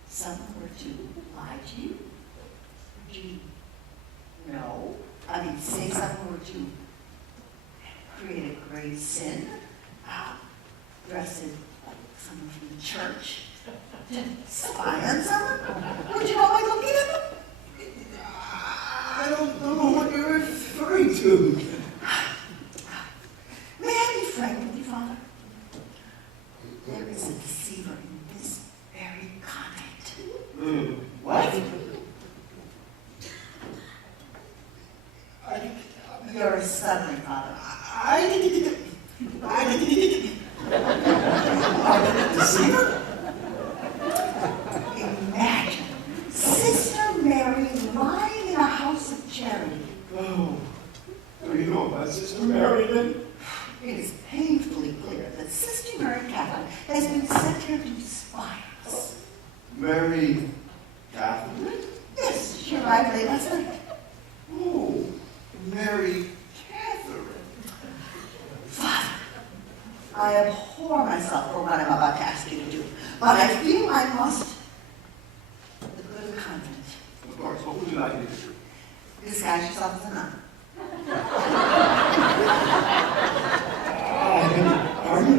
someone were to lie to you, would you know? I mean, say someone were to create a grave sin, dress in like someone from the church, to spy on someone, would you know by looking at them? I don't know what you're referring to. May I be frank with you, Father? There is a deceiver in this very convent. What? You're stuttering, Father. Deceiver? Imagine Sister Mary lying in a house of charity. Oh, do you know about Sister Mary then? It is painfully clear that Sister Mary Kathie has been sent here to spy us. Mary Catherine? Yes, she arrived late last night. Oh, Mary Catherine. Father, I abhor myself for what I'm about to ask you to do, but I feel I must for the good of the convent. Of course, what would you like me to do? Disguise yourself as a nun. Pardon?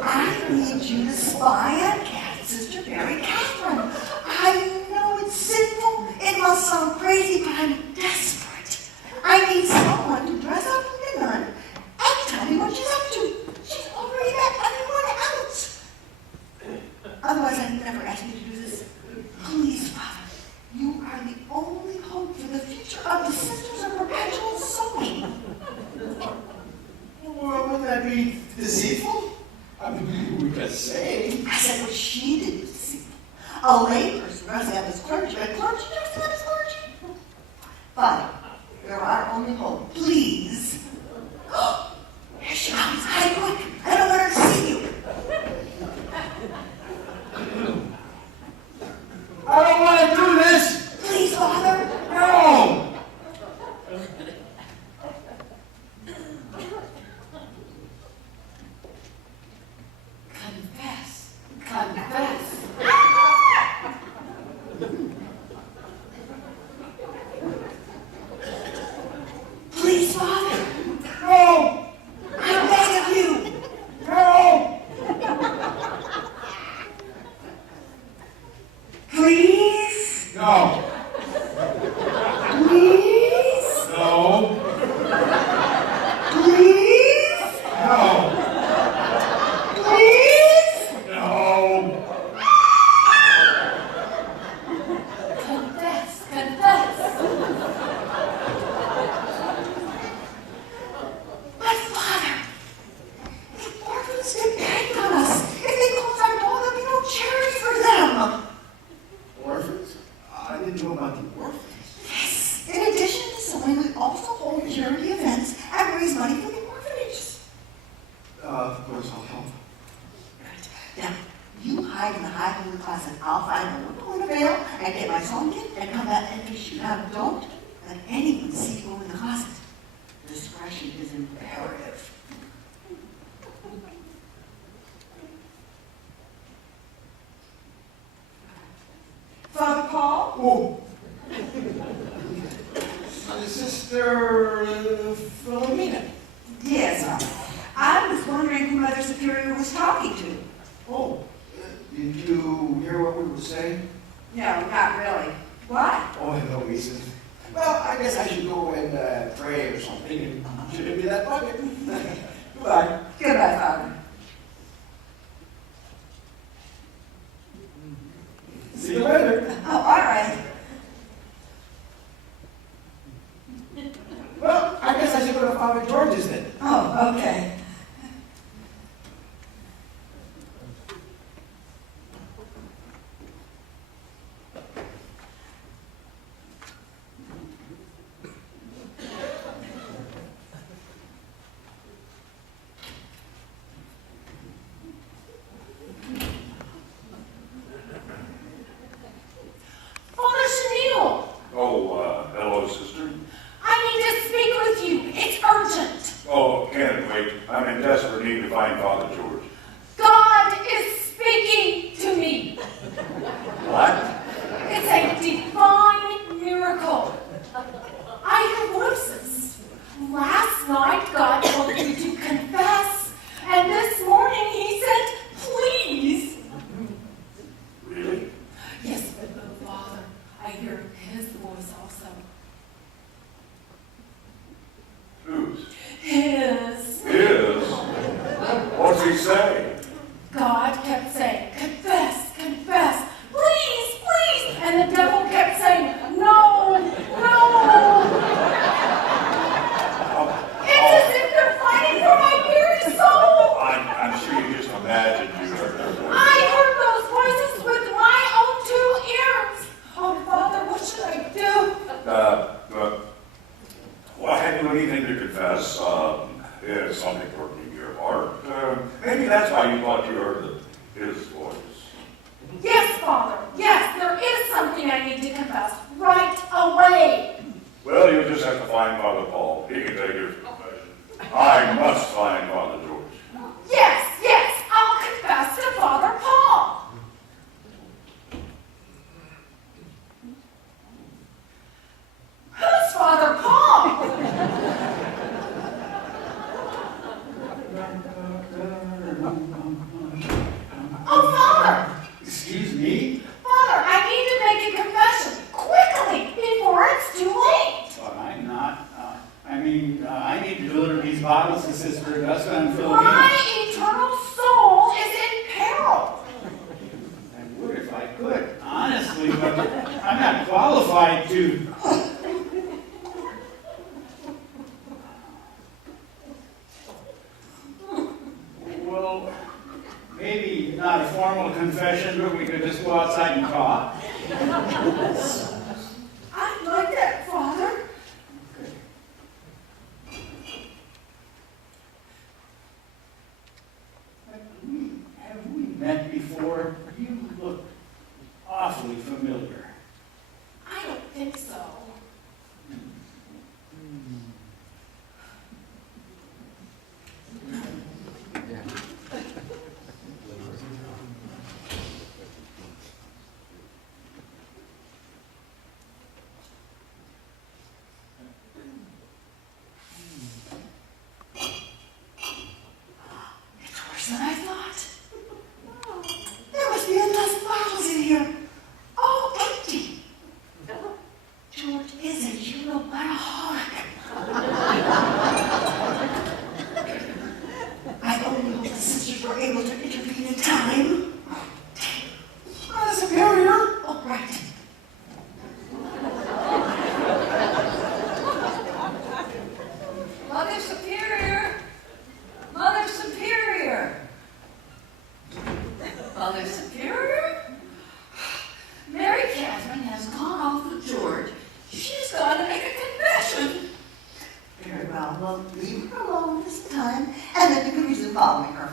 I need you to spy on Sister Mary Catherine. I know it's sinful, it must sound crazy, but I'm desperate. I need someone to dress up like a nun and tell me what she's up to. She's already met everyone else. Otherwise, I'd never ask you to do this. Please, Father, you are the only hope for the future of the Sisters of Perpetual Sowing. Well, wouldn't that be deceitful? I mean, we could say. I said what she did was deceitful. A layperson dressing up as clergy, a clergy dressing up as clergy. Father, you're our only hope. Please. Here she comes. Hide quick. I don't want her to see you. I don't want to do this! Please, Father. No! Confess. Confess. Please, Father. No! I beg of you. Now, you hide in the high holy closet. I'll find a little in a veil and get my sewing kit and come back and fish you. Now, don't let anyone see you in the closet. Discretion is imperative. Father Paul? Oh. Sister Philomena. Yes, I was wondering who Mother Superior was talking to. Oh, did you hear what we were saying? No, not really. Why? Oh, no reason. Well, I guess I should go and pray or something, and should it be that bucket? Goodbye. Goodbye, Father. See you later. Oh, all right. Well, I guess I should go to Father George's then. Oh, okay. Father Chenille, Hello, sister. I need to speak with you. It's urgent. Oh, can't wait. I'm in desperate need to find Father George. God is speaking to me. What? It's a divine miracle. I hear voices. Last night, God told you to confess, and this morning He said, please. Really? Yes, but Father, I hear His voice also. Whose? His. His? What's he say? God kept saying, confess, confess, please, please. And the devil kept saying, no, no. It's as if they're fighting for my very soul. I'm sure you just imagined you heard that voice. I heard those voices with my own two ears. Oh, Father, what should I do? Well, I hadn't anything to confess. There's something working in your heart. Maybe that's why you thought you heard his voice. Yes, Father, yes, there is something I need to confess right away. Well, you'll just have to find Father Paul. He can take your confession. I must find Father George. Yes, yes, I'll confess to Father Paul. Who's Father Paul? Oh, Father! Excuse me? Father, I need to make a confession quickly before it's too late. Well, I'm not. I need to deliver these bottles to Sister Augusta and Philomena. My eternal soul is in peril. I would if I could, honestly, but I'm not qualified to. Well, maybe not a formal confession, but we could just go outside and talk. I'd like that, Father. Have we met before? You look awfully familiar. I don't think so. It's worse than I thought. There must be a dozen bottles in here. All empty. George is a Euroalcoholic. I only hope the sisters were able to intervene in time. Mother Superior. Oh, right. Mother Superior! Mother Superior! Mother Superior? Mary Catherine has gone off with George. She's gone to make a confession. Very well. Well, leave her alone this time, and then you can resume following her.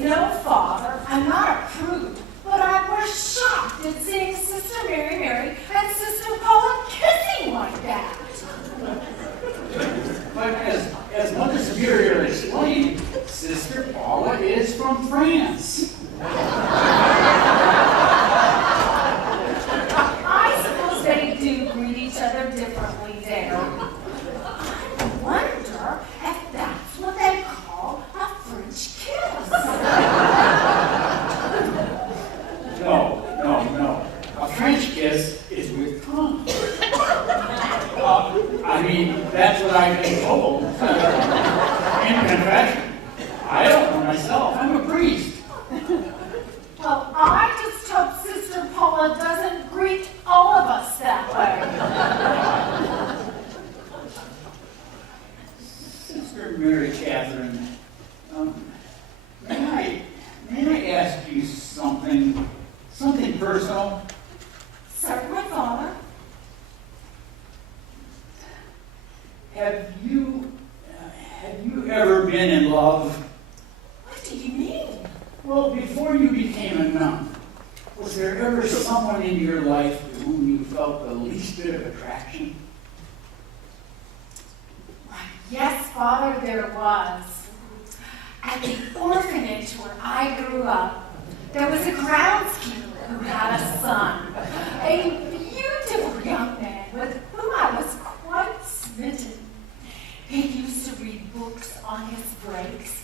no, Father, I'm not a prude, but I was shocked at seeing Sister Mary and Sister Paula kissing like that. But as Mother Superior explained, Sister Paula is from France. I suppose they do greet each other differently there. I wonder if that's what they call a French kiss. No. A French kiss is with tongue. I mean, that's what I've been told. In confession. I don't know myself. I'm a priest. Well, I just hope Sister Paula doesn't greet all of us that way. Sister Mary Catherine, may I ask you something personal? Certainly, Father. Have you ever been in love? What do you mean? Well, before you became a nun, was there ever someone in your life to whom you felt the least bit of attraction? Why, yes, Father, there was. At the orphanage where I grew up, there was a groundskeeper who had a son, a beautiful young man with whom I was quite smitten. He used to read books on his breaks,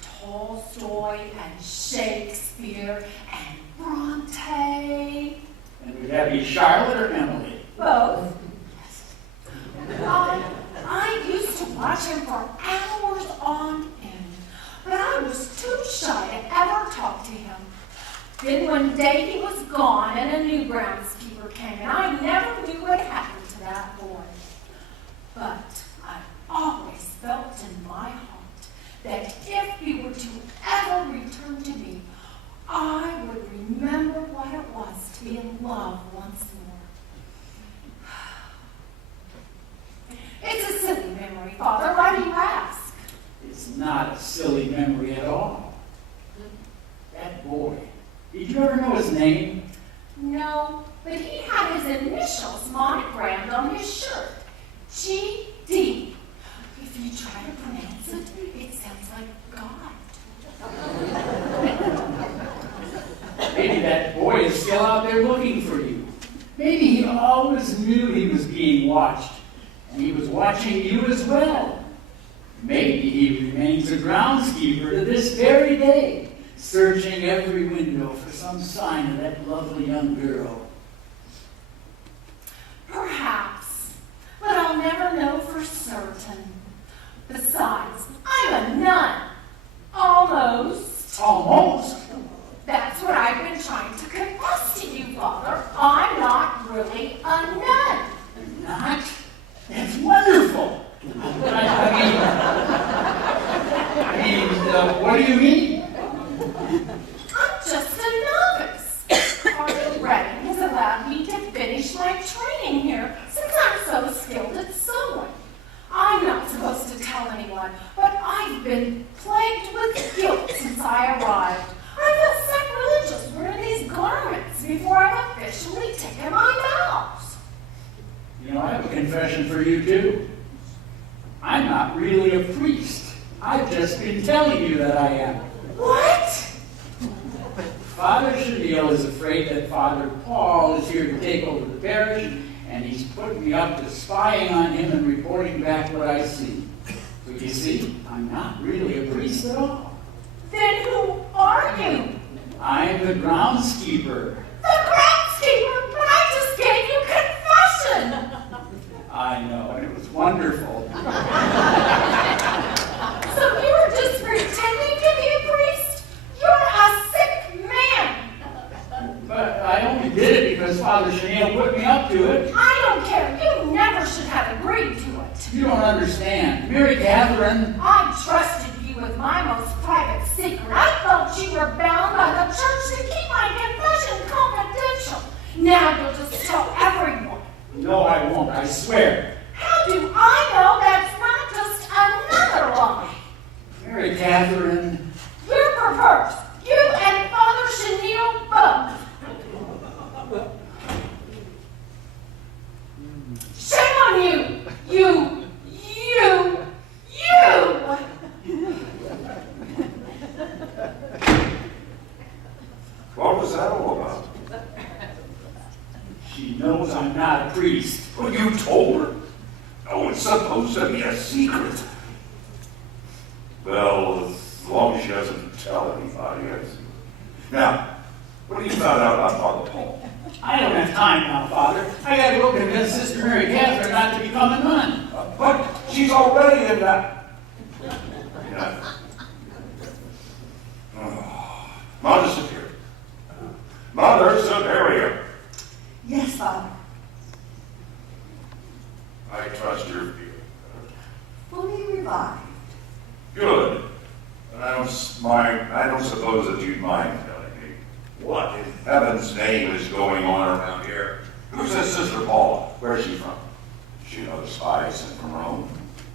Tolstoy and Shakespeare and Bronte. And would that be Charlotte or Emily? Both. I used to watch him for hours on end, but I was too shy to ever talk to him. Then one day he was gone and a new groundskeeper came, and I never knew what happened to that boy. But I always felt in my heart that if he were to ever return to me, I would remember what it was to be in love once more. It's a silly memory, Father. Why do you ask? It's not a silly memory at all. That boy, did you ever know his name? No, but he had his initials monogrammed on his shirt. G.D. If you try to pronounce it, it sounds like God. Maybe that boy is still out there looking for you. Maybe he always knew he was being watched, and he was watching you as well. Maybe he remains a groundskeeper to this very day, searching every window for some sign of that lovely young girl. Perhaps, but I'll never know for certain. Besides, I'm a nun. Almost. Almost? That's what I've been trying to confess to you, Father. I'm not really a nun. Not? That's wonderful. What do you mean? I'm just a novice. Cardinal Redding has allowed me to finish my training here since I'm so skilled at sewing. I'm not supposed to tell anyone, but I've been plagued with guilt since I arrived. I feel sacrilegious wearing these garments before I've officially taken my vows. You know, I have a confession for you, too. I'm not really a priest. I've just been telling you that I am. What? Father Chenille is afraid that Father Paul is here to take over the parish, and he's put me up to spying on him and reporting back what I see. So you see, I'm not really a priest at all. Then who are you? I'm the groundskeeper. The groundskeeper? But I just gave you confession. I know, and it was wonderful. So you were just pretending to be a priest? You're a sick man. But I only did it because Father Chenille put me up to it. I don't care. You never should have agreed to it. You don't understand. Mary Catherine. I trusted you with my most private secret. I felt you were bound by the church to keep my confession confidential. Now you'll just tell everyone. No, I won't. I swear. How do I know that's not just another lie? Mary Catherine. You're purse. You and Father Chenille both. Shame on you! You! What was that all about? She knows I'm not a priest. Well, you told her. Oh, it's supposed to be a secret. Well, as long as she doesn't tell anybody, I see. Now, what have you found out about Father Paul? I don't have time now, Father. I gotta go convince Sister Mary Catherine not to become a nun. But she's already in that. Yeah. Oh. Mother Superior. Mother Superior. Yes, Father. I trust your feeling. Fully revived. Good. And I don't suppose that you'd mind telling me what in heaven's name is going on around here. Who's this Sister Paula? Where's she from? Does she know the spies sent from Rome?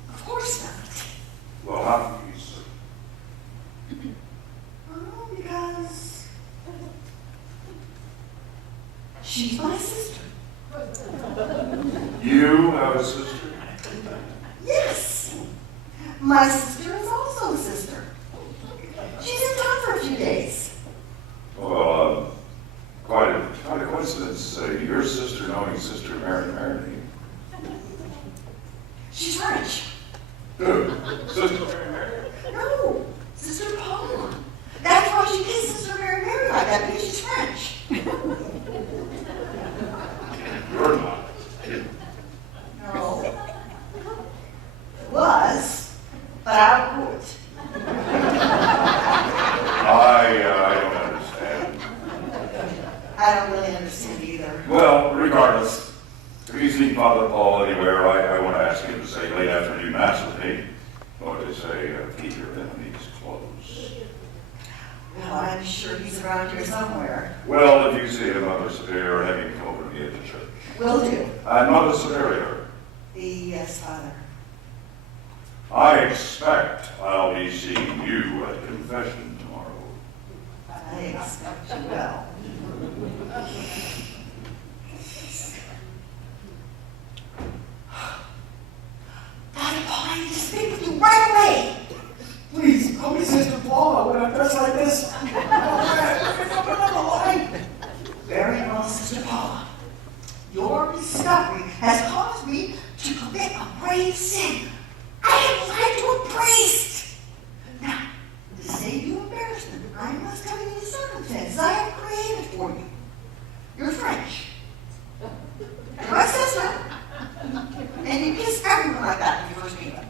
Of course not. Well, how can you say? Oh, because she's my sister. You have a sister? Yes. My sister is also a sister. She's in town for a few days. Well, quite a coincidence. Your sister knowing Sister Mary. She's French. Who? Sister Mary? No, Sister Paula. That's why she kissed Sister Mary like that, because she's French. You're not. No. It was, but I outgrew it. I don't understand. I don't really understand either. Well, regardless, if you see Father Paul anywhere, I want to ask you to say late afternoon mass with me, or to say keep your enemies close. Well, I'm sure he's around here somewhere. Well, if you see him, Mother Superior, have him come over to me at the church. Will do. And Mother Superior, Yes, Father. I expect I'll be seeing you at confession tomorrow. I expect you will. Father Paul, I need to speak with you right away. Please, call me Sister Paula when I'm dressed like this. Very well, Sister Paula. Your discovery has caused me to commit a grave sin. I have lied to a priest. Now, to save you embarrassment, I must tell you the circumstances I have created for you. You're French. You're my sister. And you kiss everyone like that when you first meet them.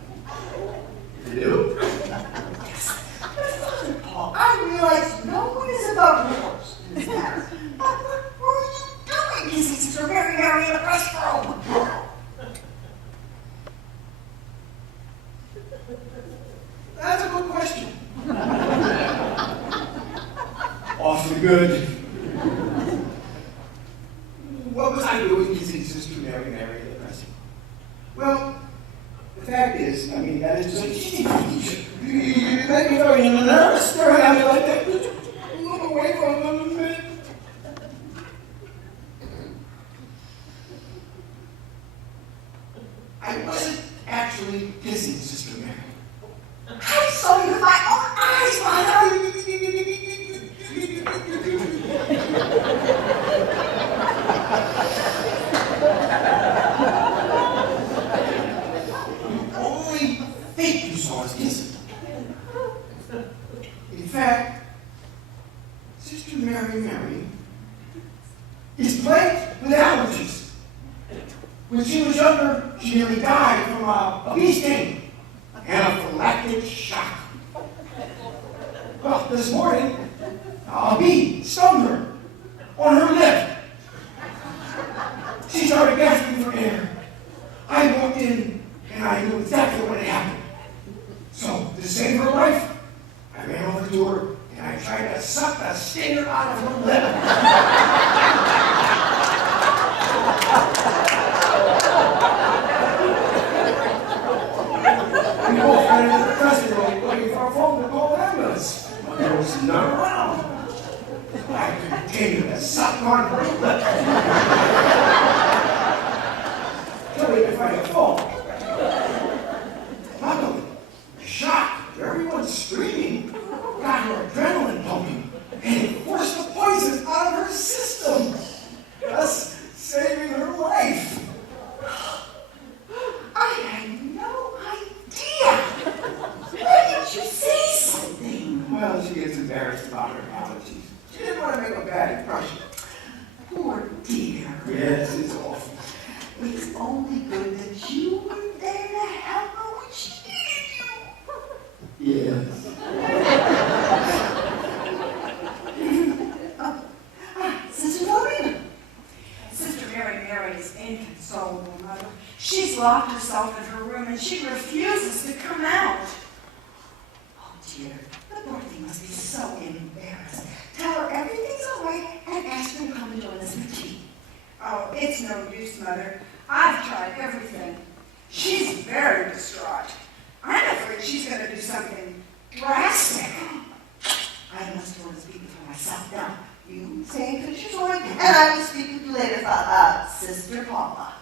You do? Yes. But Father Paul, I realize no one is above rules in this matter. But what were you doing kissing Sister Mary in the restroom? That's a good question. Awfully good. What was I doing kissing Sister Mary in the dressing room? Well, the fact is, that is to say, you make me very nervous staring at me like that. Look away from them a minute. I wasn't actually kissing Sister Mary. I saw you with my own eyes, Father. You only think you saw us kissing. In fact, Sister Mary is plagued with allergies. When she was younger, she nearly died from a bee sting. Anaphylactic shock. Well, this morning, a bee stung her on her lip. She started gasping for air. I walked in and I knew exactly what had happened. So, to save her life, I ran over to her and I tried to suck the stinger out of her lip. We both ran into the dressing room looking for a phone to call an ambulance. There was passing none around. I continued to suck on her lip. Till we could find a phone. Luckily, the shock of everyone screaming got her adrenaline pumping, and it forced the poison out of her system, thus saving her life. I had no idea. Why didn't you say something? Well, she gets embarrassed about her allergies. She didn't want to make a bad impression. Poor dear. Yes, it's awful. It's only good that you were there to help her when she needed you. Yes. Sister Philomena. Sister Mary is inconsolable, Mother. She's locked herself in her room and she refuses to come out. Oh dear, the poor thing must be so embarrassed. Tell her everything's all right and ask her to come and join us for tea. Oh, it's no use, Mother. I've tried everything. She's very distraught. I'm afraid she's going to do something drastic. I must want to speak with her myself now. You say and finish your story, and I will speak with you later about Sister Paula.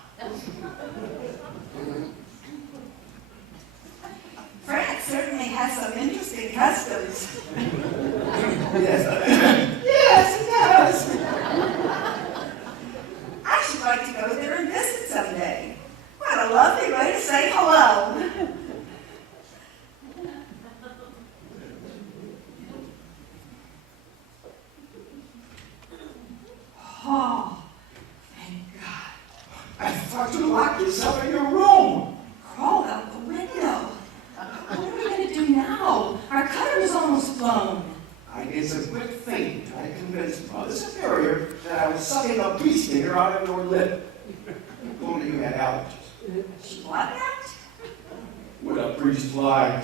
France certainly has some interesting customs. Yes. Yes, it does. I should like to go there and visit someday. What a lovely way to say hello. Oh, thank God. I thought you locked yourself in your room. Crawled out the window. What are we going to do now? Our cutter was almost blown. I did some quick thing trying to convince Mother Superior that I was sucking a bee stinger out of your lip. Only you had allergies. She what that? Would a priest fly?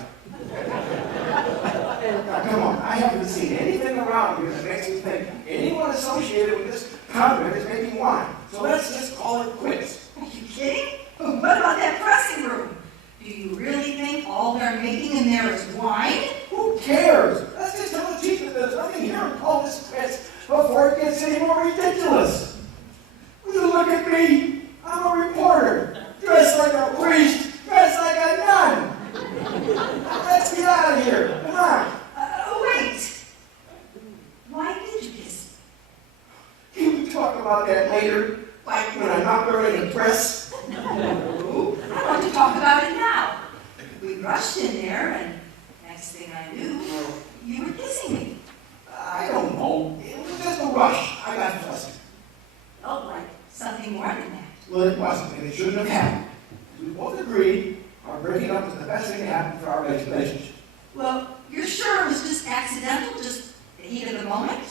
Now, come on, I haven't seen anything around here that makes me think anyone associated with this convent is making wine. So let's just call it quits. Are you kidding? What about that pressing room? Do you really think all they're making in there is wine? Who cares? Let's just tell the chief that there's nothing here and call this quits before it gets any more ridiculous. Will you look at me? I'm a reporter, dressed like a priest, dressed like a nun. Let's get out of here. Come on. Wait. Why did you kiss me? Can we talk about that later? Like when I'm not wearing a dress? No. I want to talk about it now. We rushed in there, and next thing I knew, you were kissing me. I don't know. It was just a rush. I got flustered. Oh, like something more than that. Well, it wasn't, and it shouldn't have happened. We both agreed our breaking up was the best thing to happen for our relationship. Well, you're sure it was just accidental, just the heat of the moment?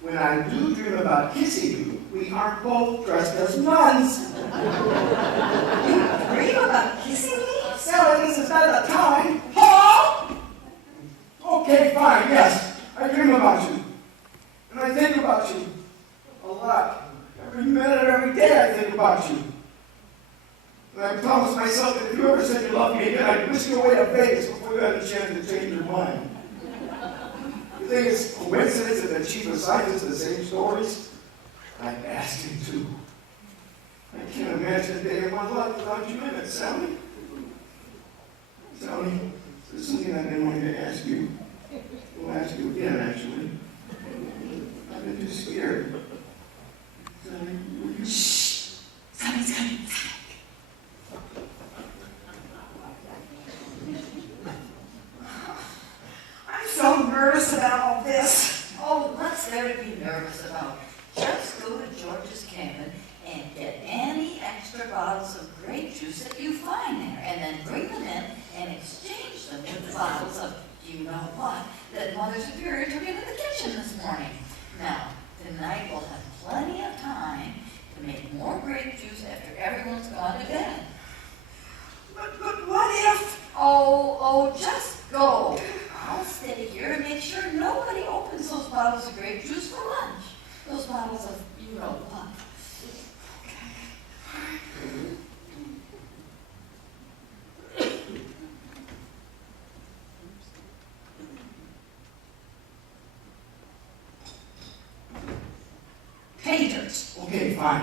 When I do dream about kissing you, we aren't both dressed as nuns. You dream about kissing me? Sally, this is not the time. Hello? Okay, fine, yes. I dream about you. And I think about you. A lot. Every minute of every day I think about you. And I promised myself that if you ever said you loved me again, I'd whisk you away to Vegas before you had a chance to change your mind. You think it's coincidence that the chief of scientists the same stories? I asked him to. I can't imagine a day in my life without you in it, Sally. Sally, there's something I've been wanting to ask you. We'll ask you again, actually. I've been too scared. Sally, will you... Shh! Somebody's coming. I'm so nervous about all this. Oh, what's there to be nervous about? Just go to George's cabin and get any extra bottles of grape juice that you find there, and then bring them in and exchange them with the bottles of you know what that Mother Superior took into the kitchen this morning. Now, tonight we'll have plenty of time to make more grape juice after everyone's gone to bed. But what if... Oh, just go. I'll stay here and make sure nobody opens those bottles of grape juice for lunch. Those bottles of you know what. preach. Okay, fine.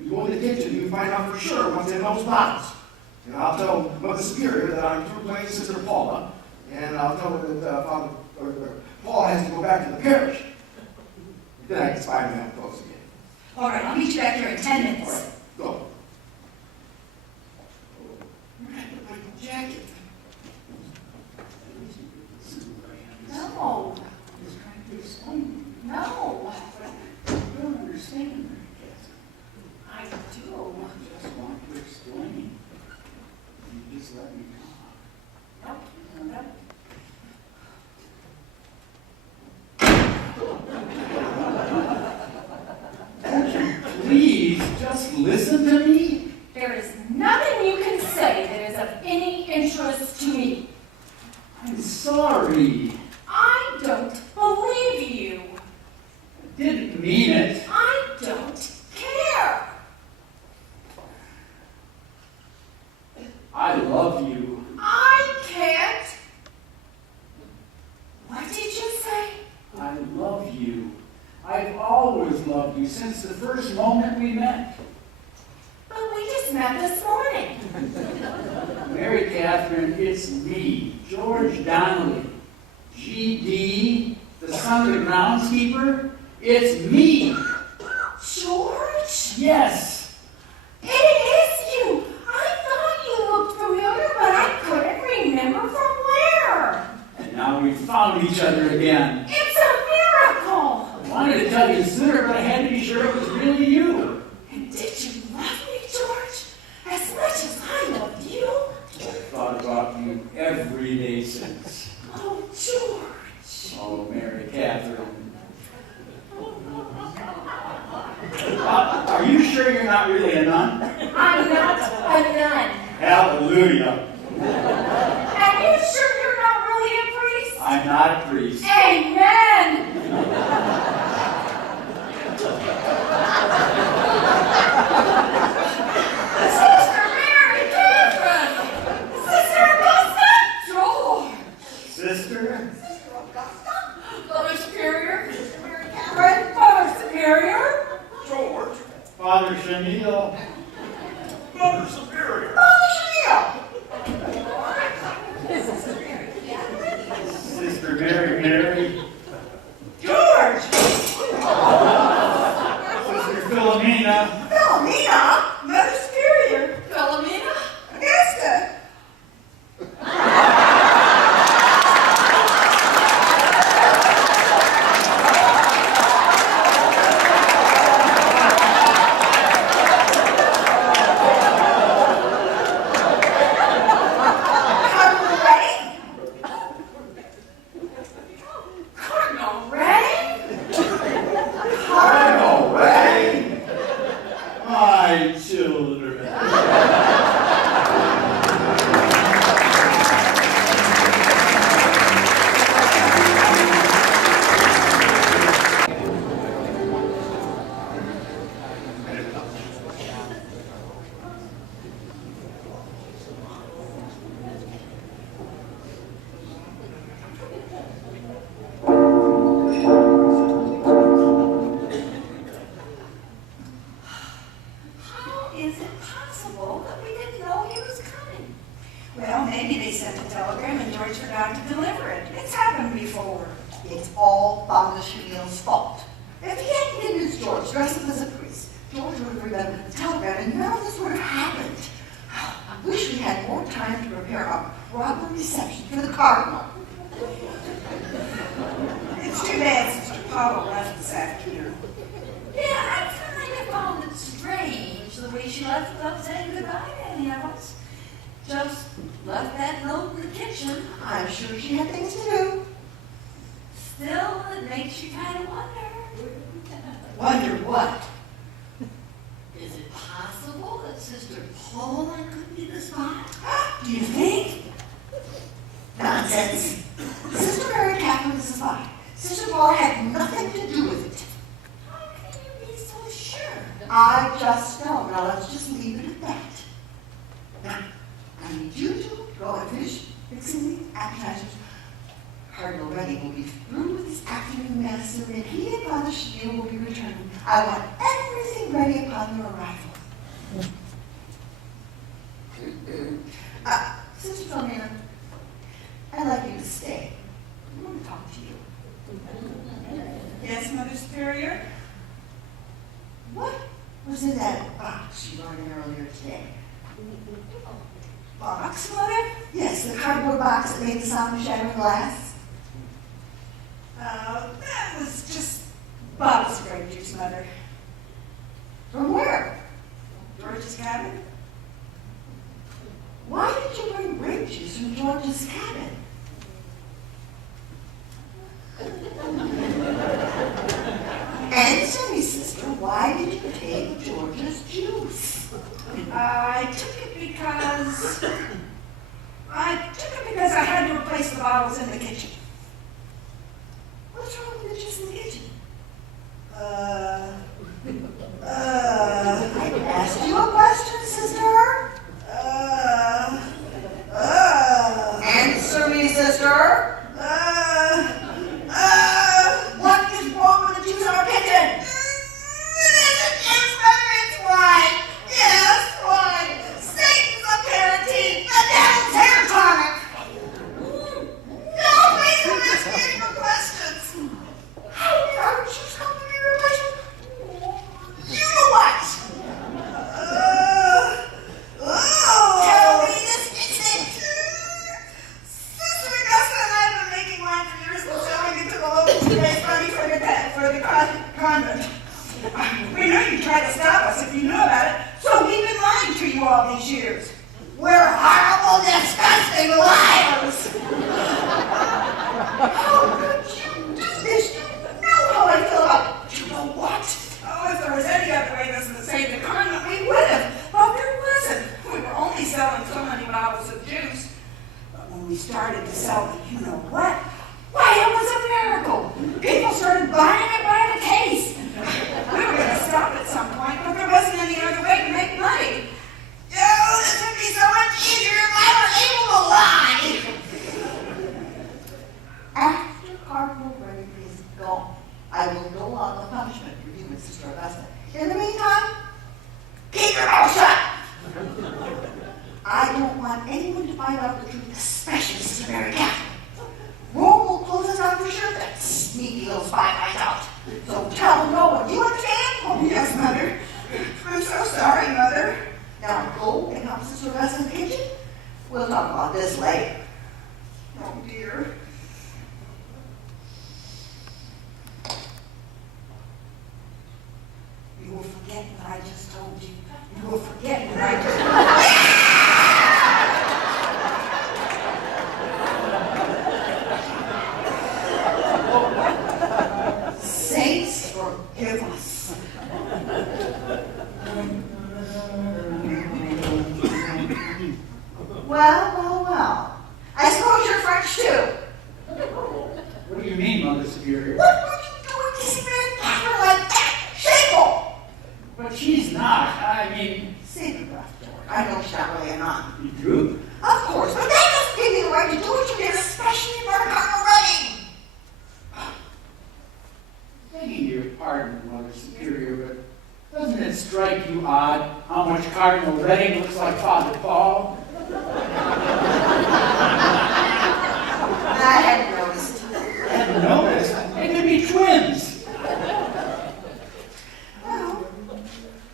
You go in the kitchen, you can find out for sure what's in those bottles. And I'll tell Mother Superior that I'm through playing Sister Paula, and I'll tell her that Paul has to go back to the parish. Then I can spy me up close again. All right, I'll meet you back here in 10 All minutes. right, go. Where did I put my jacket? No, I was trying to explain. no, You don't understand, Kathie. I do. I just want to explain. You just let me talk. Nope, nope. Won't you please just listen to me? There is nothing you can say that is of any interest to me. I'm sorry. I don't believe you. I didn't mean it. I don't care. I love you. I can't. What did you say? I love you. I've always loved you since the first moment we met. But we just met this morning. Mary Catherine, it's me, George Donnelly. GD, the son of the groundskeeper. It's me. George? Yes. It is you. I thought you looked familiar, but I couldn't remember from where. And now we've found each other again. It's a miracle. I wanted to tell you sooner, but I had to be sure it was really you. And did you love me, George? As much as I loved you? I've thought about you every day since. Oh, George. Oh, Mary Catherine. Are you sure you're not really a nun? I'm not a nun. Hallelujah. And you sure you're not really a priest? I'm not a priest. Amen. Sister Mary Catherine. Sister Augusta. George. Sister? Mother Superior. Father Superior. George, Father Chenille. Mother Superior. Sister Mary. George! Sister Philomena. Philomena! Mother Superior! Philomena? Augusta! Cardinal Ray. Cardinal Ray. My children. How is it possible that we didn't know he was coming? Well, maybe they sent a telegram and George forgot to deliver it. It's happened before. It's all Father Chenille's fault. If he hadn't been as George, dressed up as a priest, George would have remembered the telegram and none of this would have happened. I wish we had more time to prepare a proper reception for the Cardinal. It's too bad Sister Paula left this afternoon. Yeah, I kind of found it strange the way she left without saying goodbye to any of us. Just left that note in the kitchen. I'm sure she had things to do. Still, it makes you kind of wonder. Wonder what? Is it possible that Sister Paula could be the spy? Do you think? Nonsense. Sister Mary Catherine is a spy. Sister Paula had nothing to do with it. How can you be so sure? I just know. Now let's just leave it at that. Now, I need you to go and finish fixing the appetizers. Cardinal Reddy will be through with his afternoon medicine, and he and Father Chenille will be returning. I want everything ready upon their arrival. Sister Philomena, I'd like you to stay. I want to talk to you. Yes, Mother Superior? What was in that box you brought in earlier today? Box, Mother? Yes, the cardboard box that made the sound of shattering glass. That was just bottles of grape juice, Mother. From where? George's cabin? Why did you bring grape juice from George's cabin? Answer me, sister, why did you take George's juice? I took it because I had to replace the bottles in the kitchen. What's wrong with the juice in the kitchen? I asked you a question, sister. Answer me, sister. What is wrong with the juice in our kitchen? It's wine. Yes, wine. Satan's aperitif. The devil's hair tonic. No, please don't ask me any more questions. How did our juice come to be replaced? You know what? Tell me this instant. Sister Augusta and I have been making wine for years and selling it to the local to raise money for the convent. We know you tried to stop us if you knew about it, so we've been lying to you all these years. We're horrible, disgusting liars! How could you do this? You know how I feel about it. You know what? Oh, if there was any other way this would save the convent, we would have. But there wasn't. We were only selling so many bottles of juice. But when we started to sell the you-know-what, why, it was a miracle. People started buying it by the case. We were going to stop at some point, but there wasn't any other way to make money. Oh, this would be so much easier if I were able to lie! After Cardinal Redding is gone, I will go on the punishment for you and Sister Augusta. In the meantime, keep your mouth shut! I don't want anyone to find out the truth, especially Sister Mary Kathie. Rome will close us out for sure if that sneaky little spy finds out. So tell no one. Do you understand? Oh, yes, Mother. I'm so sorry, Mother. Now go and help Sister Augusta in the kitchen. We'll talk about this later. Oh, dear. You will forget what I just told you. You will forget what I just told you. Saints, forgive us. Well. I suppose you're French too. What do you mean, Mother Superior? What were you doing kissing Mary Catherine like that? Shameful! But she's not. I mean, Save your breath, George. I know she's not really a nun. you do? Of course, but that doesn't give you the right to do what you did, especially in front of Cardinal Redding. Begging your pardon, Mother Superior, but doesn't it strike you odd how much Cardinal Redding looks like Father Paul? I hadn't noticed. I hadn't noticed. They could be twins. Well,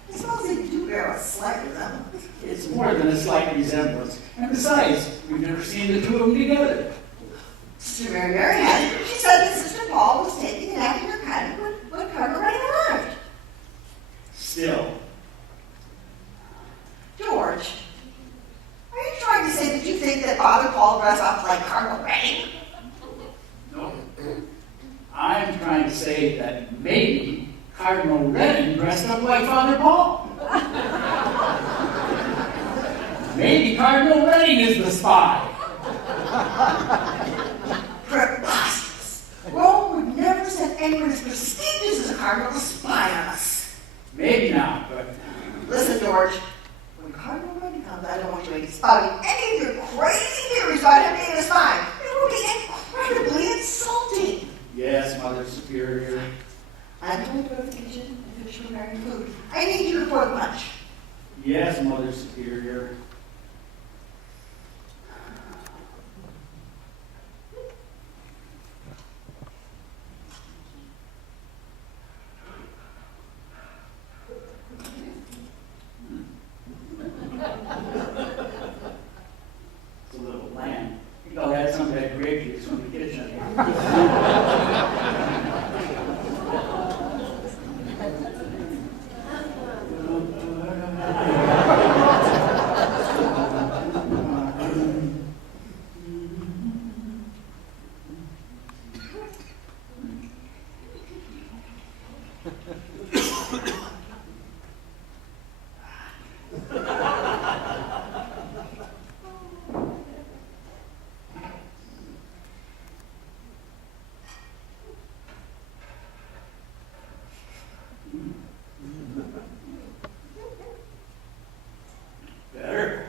I suppose they do bear a slight resemblance. It's more than a slight resemblance. And besides, we've never seen the two of them together. Sister Mary had it. She said that Sister Paul was taking an after her cabin when Cardinal Redding arrived. Still. George, are you trying to say that you think that Father Paul dressed up like Cardinal Redding? No. I'm trying to say that maybe Cardinal Redding dressed up like Father Paul. Maybe Cardinal Redding is the spy. Preposterous. Rome would never send anyone as prestigious as a cardinal to spy on us. Maybe not, but Listen, George, when Cardinal Redding comes, I don't want you spouting any of your crazy theories about him being a spy. It will be incredibly insulting. yes, Mother Superior. I'm going to go to the kitchen and finish preparing food. I need you for lunch. Yes, Mother Superior. It's a little lamb. I think I'll add some of that grape juice from the kitchen. Better.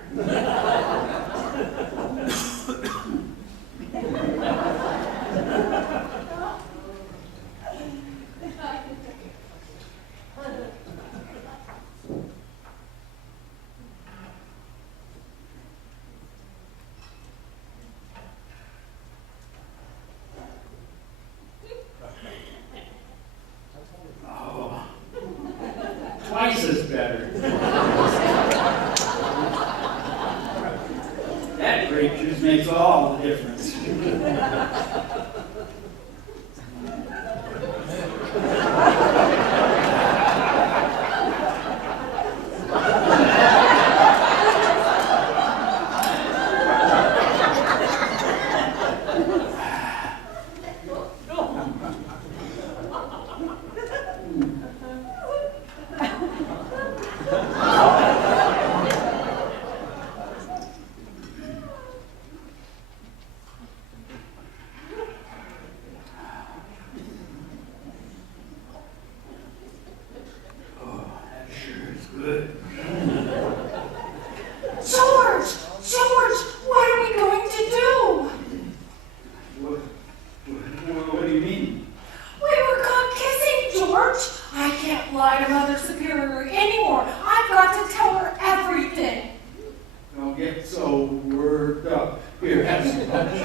Oh, twice as better. That grape juice makes all the difference. Good. George! George! What are we going to do? What do you mean? We were caught kissing, George. I can't lie to Mother Superior anymore. I've got to tell her everything. Don't get so worked up. Here, have some lunch.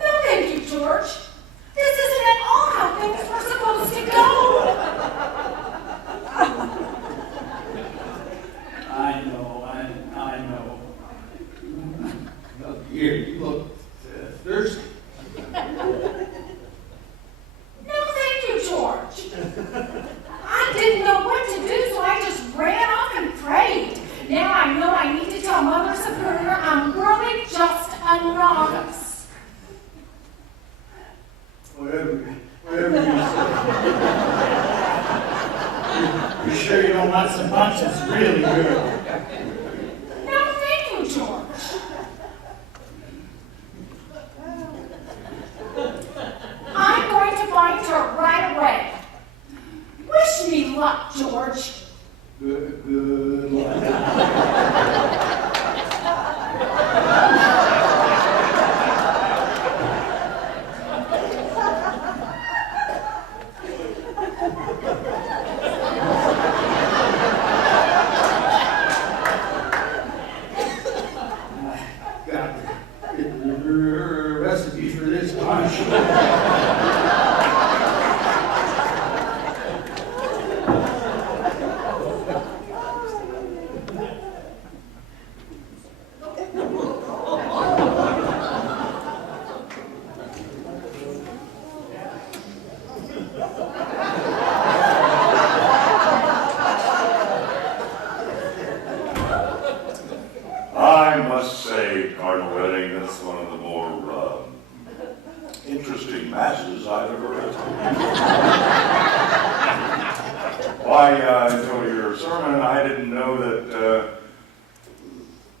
No, thank you, George. This isn't at all how things were supposed to go. I know. Look, here, you look thirsty. No, thank you, George. I didn't know what to do, so I just ran off and prayed. Now I know I need to tell Mother Superior I'm really just a novice. Whatever you say. You sure you don't want some lunch? It's really good. No, thank you, George. I'm going to find her right away. Wish me luck, George. Good luck. Recipe for this lunch. I must say, Cardinal Redding, that's one of the more interesting masses I've ever attended. Why, until your sermon, I didn't know that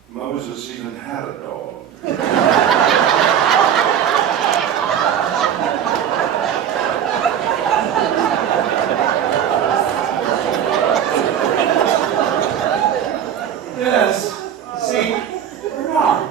Moses even had a dog. Yes. See? We're not.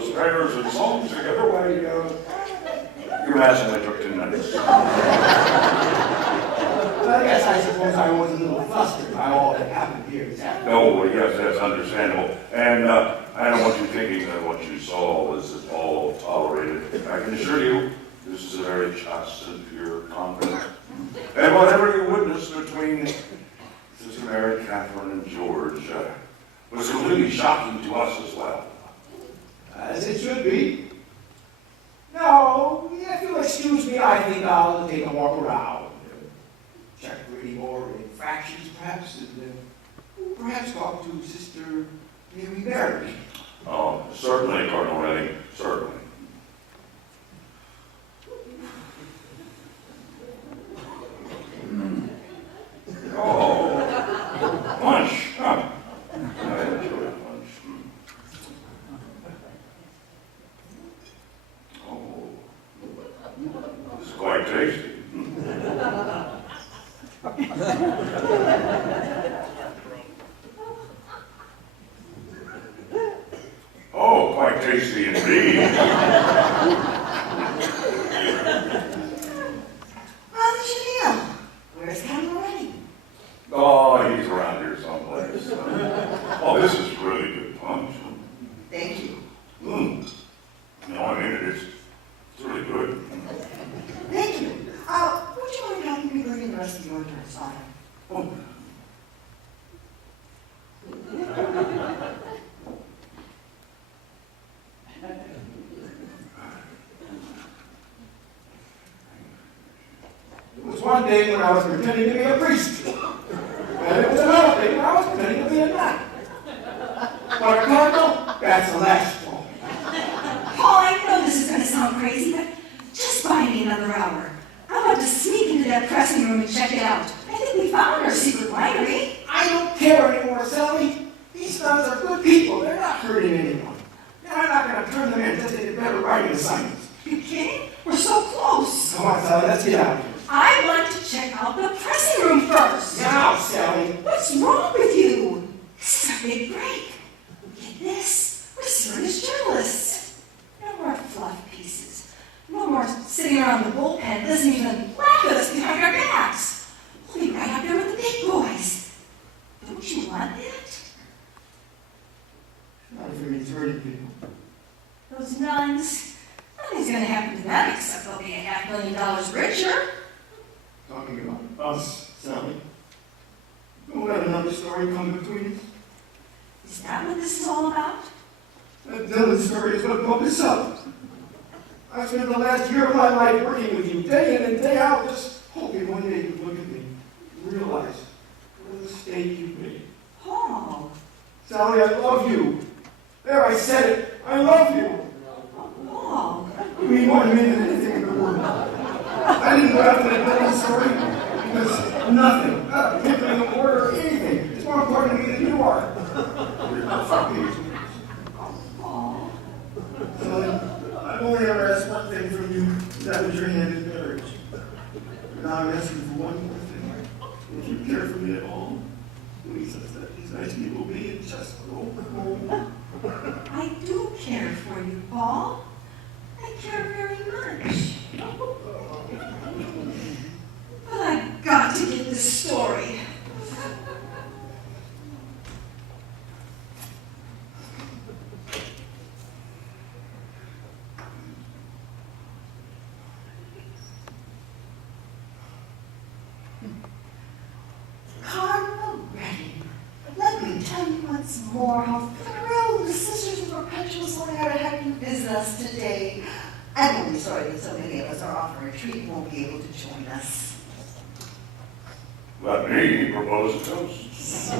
those prayers and songs together, why, your mass only took 10 minutes. I guess I suppose I was a little flustered by all that happened here this afternoon. Oh, yes, that's understandable. And I don't want you thinking that what you saw was all tolerated. I can assure you, this is a very chaste and pure convent. And whatever you witnessed between Sister Mary, Catherine, and George was completely shocking to us as well. As it should be. No, if you'll excuse me, I think I'll take a walk around. Check for any more infractions, perhaps, and perhaps talk to Sister Mary. Oh, certainly, Cardinal Redding, certainly. Oh, lunch, huh? I enjoy lunch. Oh, this is quite tasty. Oh, quite tasty indeed. Brother Chenille, where's Cardinal Redding? Oh, he's around here someplace. Oh, this is really good punch. Thank you. No, I mean it. It's really good. Thank you. Would you mind helping me bring in the rest of your orders, Father? Oh. It was one day when I was pretending to be a priest. And it was another day when I was pretending to be a nun. But a cardinal, that's the last straw. Paul, I know this is going to sound crazy, but just buy me another hour. I want to sneak into that pressing room and check it out. I think we found our secret winery. I don't care anymore, Sally. These nuns are good people. They're not hurting anyone. And I'm not going to turn them in until they get better writing assignments. You kidding? We're so close. Come on, Sally, let's get out of here. I want to check out the pressing room first. Now, Sally. What's wrong with you? This is a big break. Get this. We're serious journalists. No more fluff pieces. No more sitting around the bullpen that doesn't even laugh at us behind our backs. We'll be right up there with the big boys. Don't you want that? Not if you're hurting people. Those nuns, nothing's going to happen to them except they'll be $500,000 richer. Talking about us, Sally. Don't let another story come between us. Is that what this is all about? That Dylan story is what broke us up. I spent the last year of my life working with you, day in and day out, just hoping one day you'd look at me and realize what a mistake you made. Paul. Sally, I love you. There, I said it. I love you. Paul. You mean more to me than anything in the world. I didn't go after that Dylan story because nothing, not a pimp in the word or anything, is more important to me than you are. Fuck me. Paul. Sally, I've only ever asked one thing from you. That was your hand in marriage. Now I'm asking for one more thing. If you care for me at all, please let these nice people be and just go home. I do care for you, Paul. I care very much. But I've got to get this story. Cardinal Redding, let me tell you once more how thrilled the Sisters of Perpetual Solar are to have you visit us today. I'm only sorry that so many of us are off on retreat and won't be able to join us. Let me propose a toast.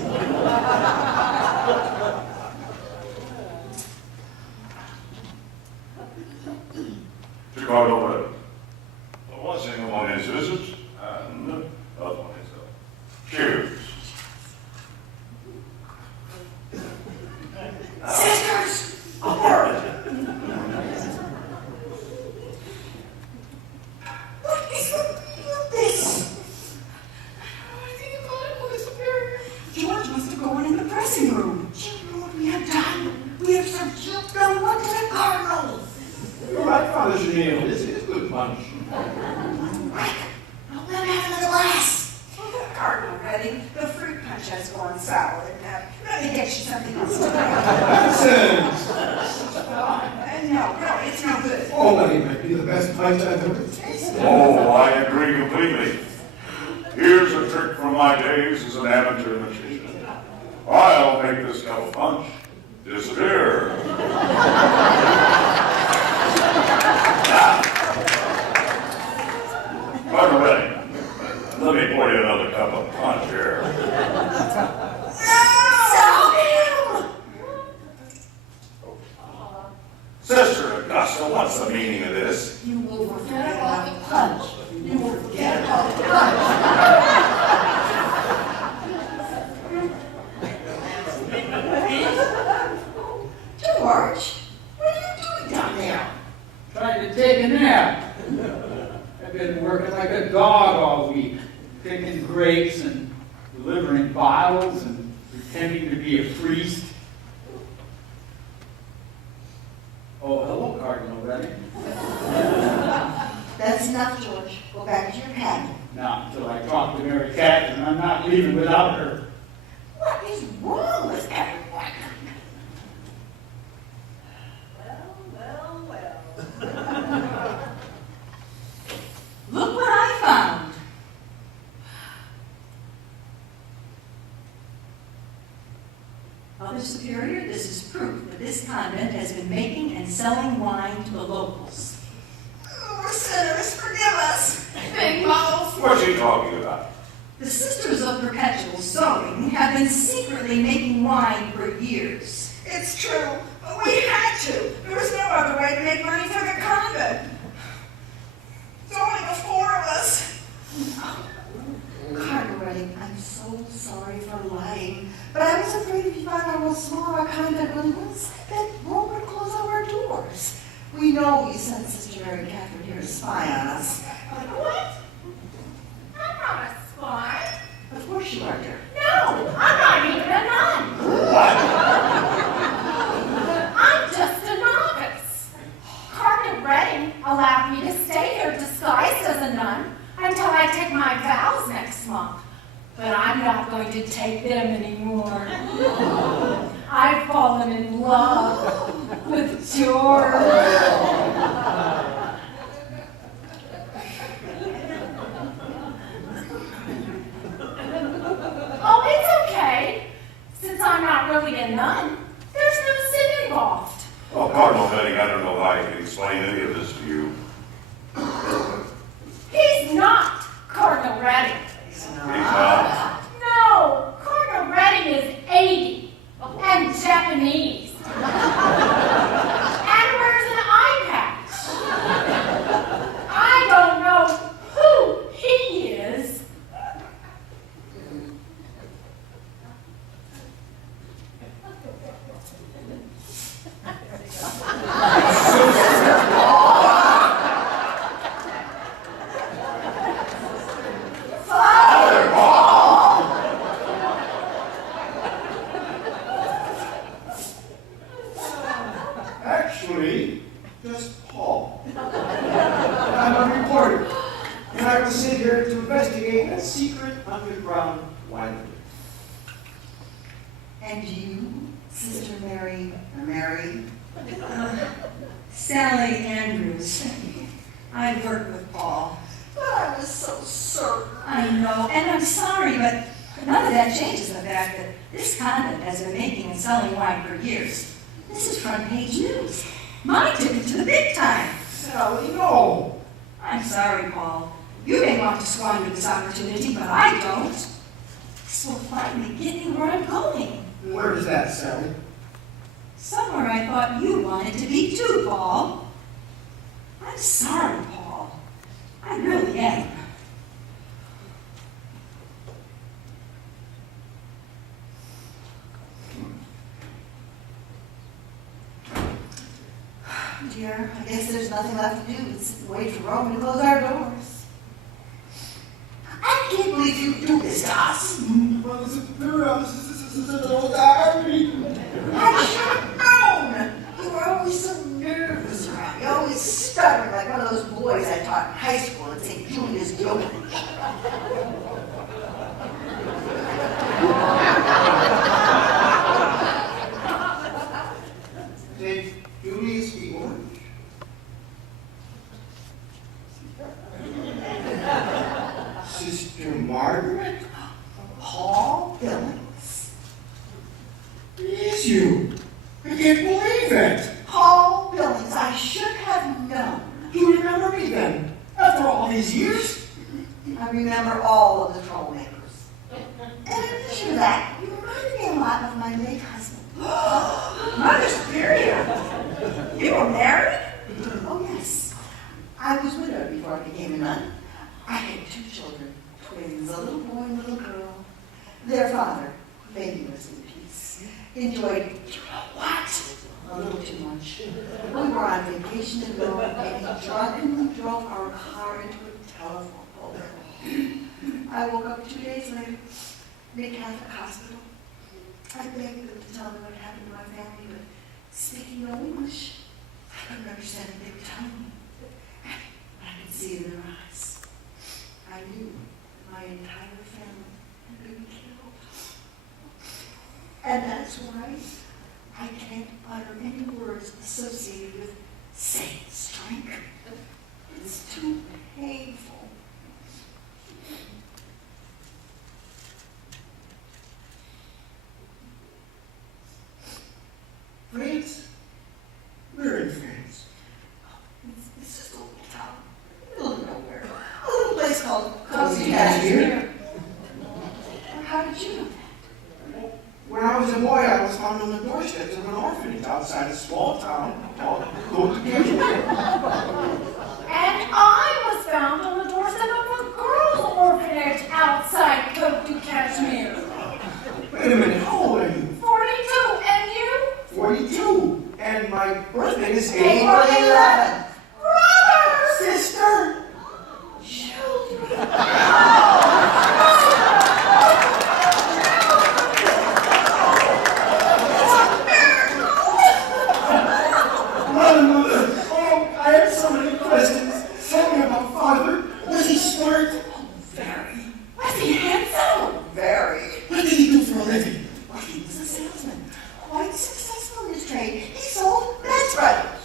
To Cardinal Redding, a blessing upon his visit and upon his health. Cheers. Sisters! Abort! What is the meaning of this? I think about it, Holy Spirit. George must have gone in the pressing room. Do you know what we have done? We have subjected them to the guard You're right, Father Chenille. This is good punch. I'll let me have another glass. Cardinal Redding, the fruit punch has gone sour. Let me get you something else to drink. Nonsense! No, really, it's no good. Oh, but it might be the best punch I've ever tasted. Oh, I agree completely. Here's a trick from my days as an amateur magician. I'll make this cup of punch disappear. Cardinal Redding, let me pour you another cup of punch here. Sister Augusta, what's the meaning of this? You will forget about the punch. You will forget about the punch. George, what are you doing down there? Trying to take a nap. I've been working like a dog all week, picking grapes and delivering bottles and pretending to be a priest. Oh, hello, Cardinal Redding. That's enough, George. Go back to your cabin. Not until I talk to Mary Kathie, I'm not leaving without her. What is wrong with everyone? Well. Look what I found. Mother Superior, this is proof that this convent has been making and selling wine to the locals. Oh, we're sinners, forgive us. Big mouth. What's he talking about? The Sisters of Perpetual Sowing have been secretly making wine for years. It's true, but we had to. There was no other way to make money for the convent. There's only the four of us. Cardinal Redding, I'm so sorry for lying, but I was afraid if you found out how small our convent really was, that Rome would close our doors. We know you sent Sister Mary Catherine here to spy on us. What? I'm not a spy. Of course you are, dear. No, I'm not even a nun. I'm just a novice. Cardinal Redding allowed me to stay here disguised as a nun until I take my vows next month. But I'm not going to take them anymore. I've fallen in love with George. Oh, it's okay. Since I'm not really a nun, there's no sin involved. Well, Cardinal Redding, I don't know how I can explain any of this to you. He's not Cardinal Redding. He's not. No, Cardinal Redding is 80 and Japanese. And wears an eye patch. I don't know who he is. Actually, just Paul. I'm a reporter, and I was sent here to investigate a secret underground winery. And you, Sister Mary, Sally Andrews. I work with Paul. but I was so certain. I know, and I'm sorry, but none of that changes the fact that this convent has been making and selling wine for years. This is front page news. My ticket to the big time. Sally, no. I'm sorry, Paul. You may want to squander this opportunity, but I don't. This will finally get me where I'm going. Where is that, Sally? Somewhere I thought you wanted to be too, Paul. I'm sorry, Paul. I really am. Dear, I guess there's nothing left to do but sit and wait for Rome to close our doors. I can't believe you do this to us. Well, this is an old diary. I should have known. You were always so nervous around me, always high school at St. Julia's Gilbridge. St. Julius the Orange? Sister Margaret? Paul Billings. It is you. I can't believe it. Paul Billings, I should have known. You remember me then, after all these years? I remember all of the troublemakers. And in addition to that, you reminded me a lot of my late husband. Mother Superior, you were married? Oh, yes. I was widowed before I became a nun. I had 2 children, twins, a little boy and a little girl. Their father, may he rest in peace, enjoyed, you know what? A little too much. We were on vacation in Rome, and he drunkenly drove our car into a telephone pole. I woke up 2 days later in a Catholic hospital. I begged them to tell me what happened to my family, but speaking no English, I couldn't understand what they were telling me. But I could see in their eyes. I knew that my entire family had been killed. And that's why I can't utter any words associated with saint's drink. It's too painful. France? We're in France. It's just a little town, middle of nowhere. A little place called Cozy Cashmere. Cashmere. How did you know that? When I was a boy, I was found on the doorsteps of an orphanage outside a small town called Godby. And I was found on the doorstep of a girls' orphanage outside Godby, Kashmir. Wait a minute, how old are you? 42, and you? 42. And my birthday is April 11th. Brothers! Sister! Mother, oh, I have so many questions. Tell me about father. Was he smart? Oh, very. Was he handsome? Very. What did he do for a living? Well, he was a salesman. Quite successful in his trade. He sold Benz Brothers.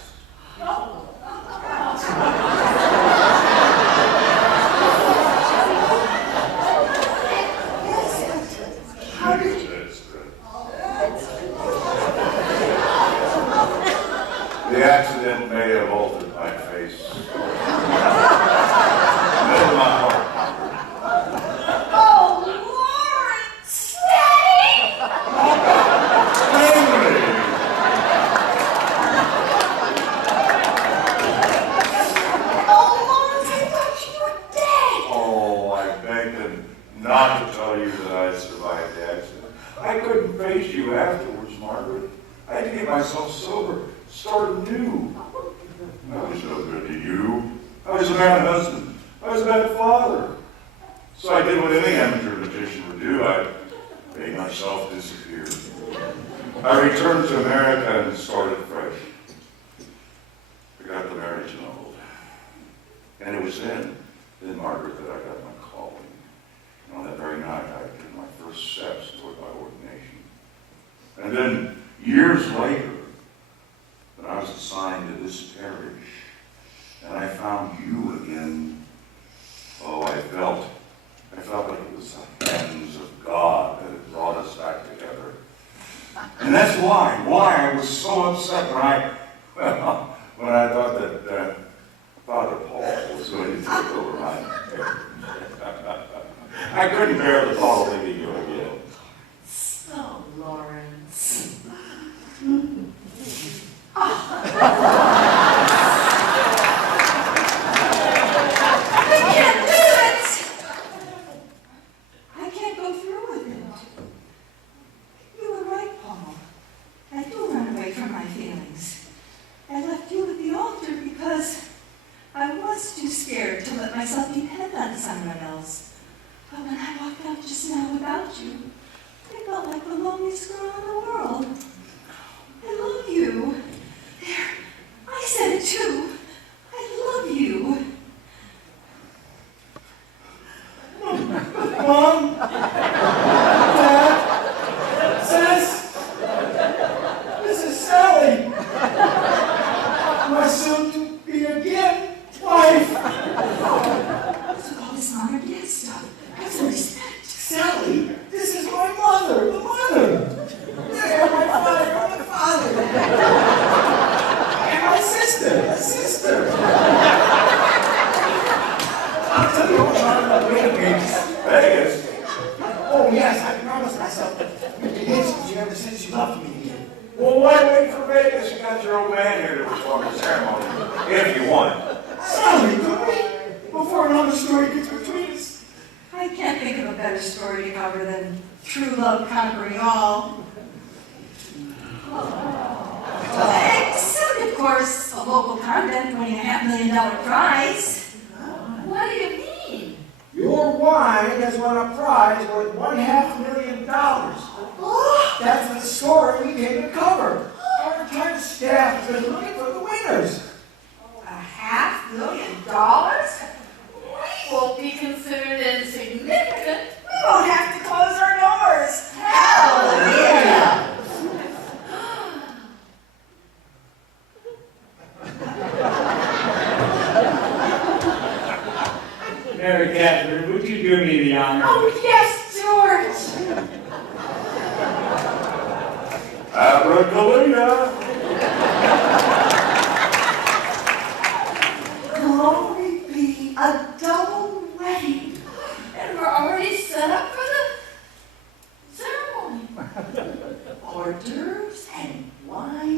How did you? The accident may have altered my face. Never my heart. Oh, Lawrence, stay! Henry! Oh, Lawrence, I thought you were dead. Oh, I begged him not to tell you that I survived the accident. I couldn't face you afterwards, Margaret. I had to get myself sober, start anew. I was no good to you. I was a bad husband. I was a bad father. So I did what any amateur magician would do. I made myself disappear. I returned to America and started fresh. I got the marriage annulled. And it was then, Margaret, that I got my calling. And on that very night, I took my first steps toward my ordination. And then, years later, when I was assigned to this parish, and I found you again, oh, I felt like it was the hands of God that had brought us back together. And that's why I was so upset when I thought that Father Paul was going to take over my I couldn't bear the thought of leaving you again. So, Lawrence. I can't do it! I can't go through with it. You were right, Paul. I do run away from my feelings. I left you at the altar because I was too scared to let myself depend on someone else. But when I walked out just now without ever since you left me again. Well, why wait for Vegas? You got your old man here to perform the ceremony, if you want. Sorry, Godby. Before another story gets between us. I can't think of a better story to cover than true love conquering all. Except, of course, a local convent winning a $500,000 prize. What do you mean? Your wine has won a prize worth $500,000. That's the story we came to cover. Our entire staff has been looking for the winners. $500,000? We won't be considered insignificant. We won't have to close our doors. Hallelujah! Mary Catherine, would you do me the honor? Oh, yes, George. Abracadabra. Glory be, a double wedding. And we're already set up for the ceremony. Hors d'oeuvres and wine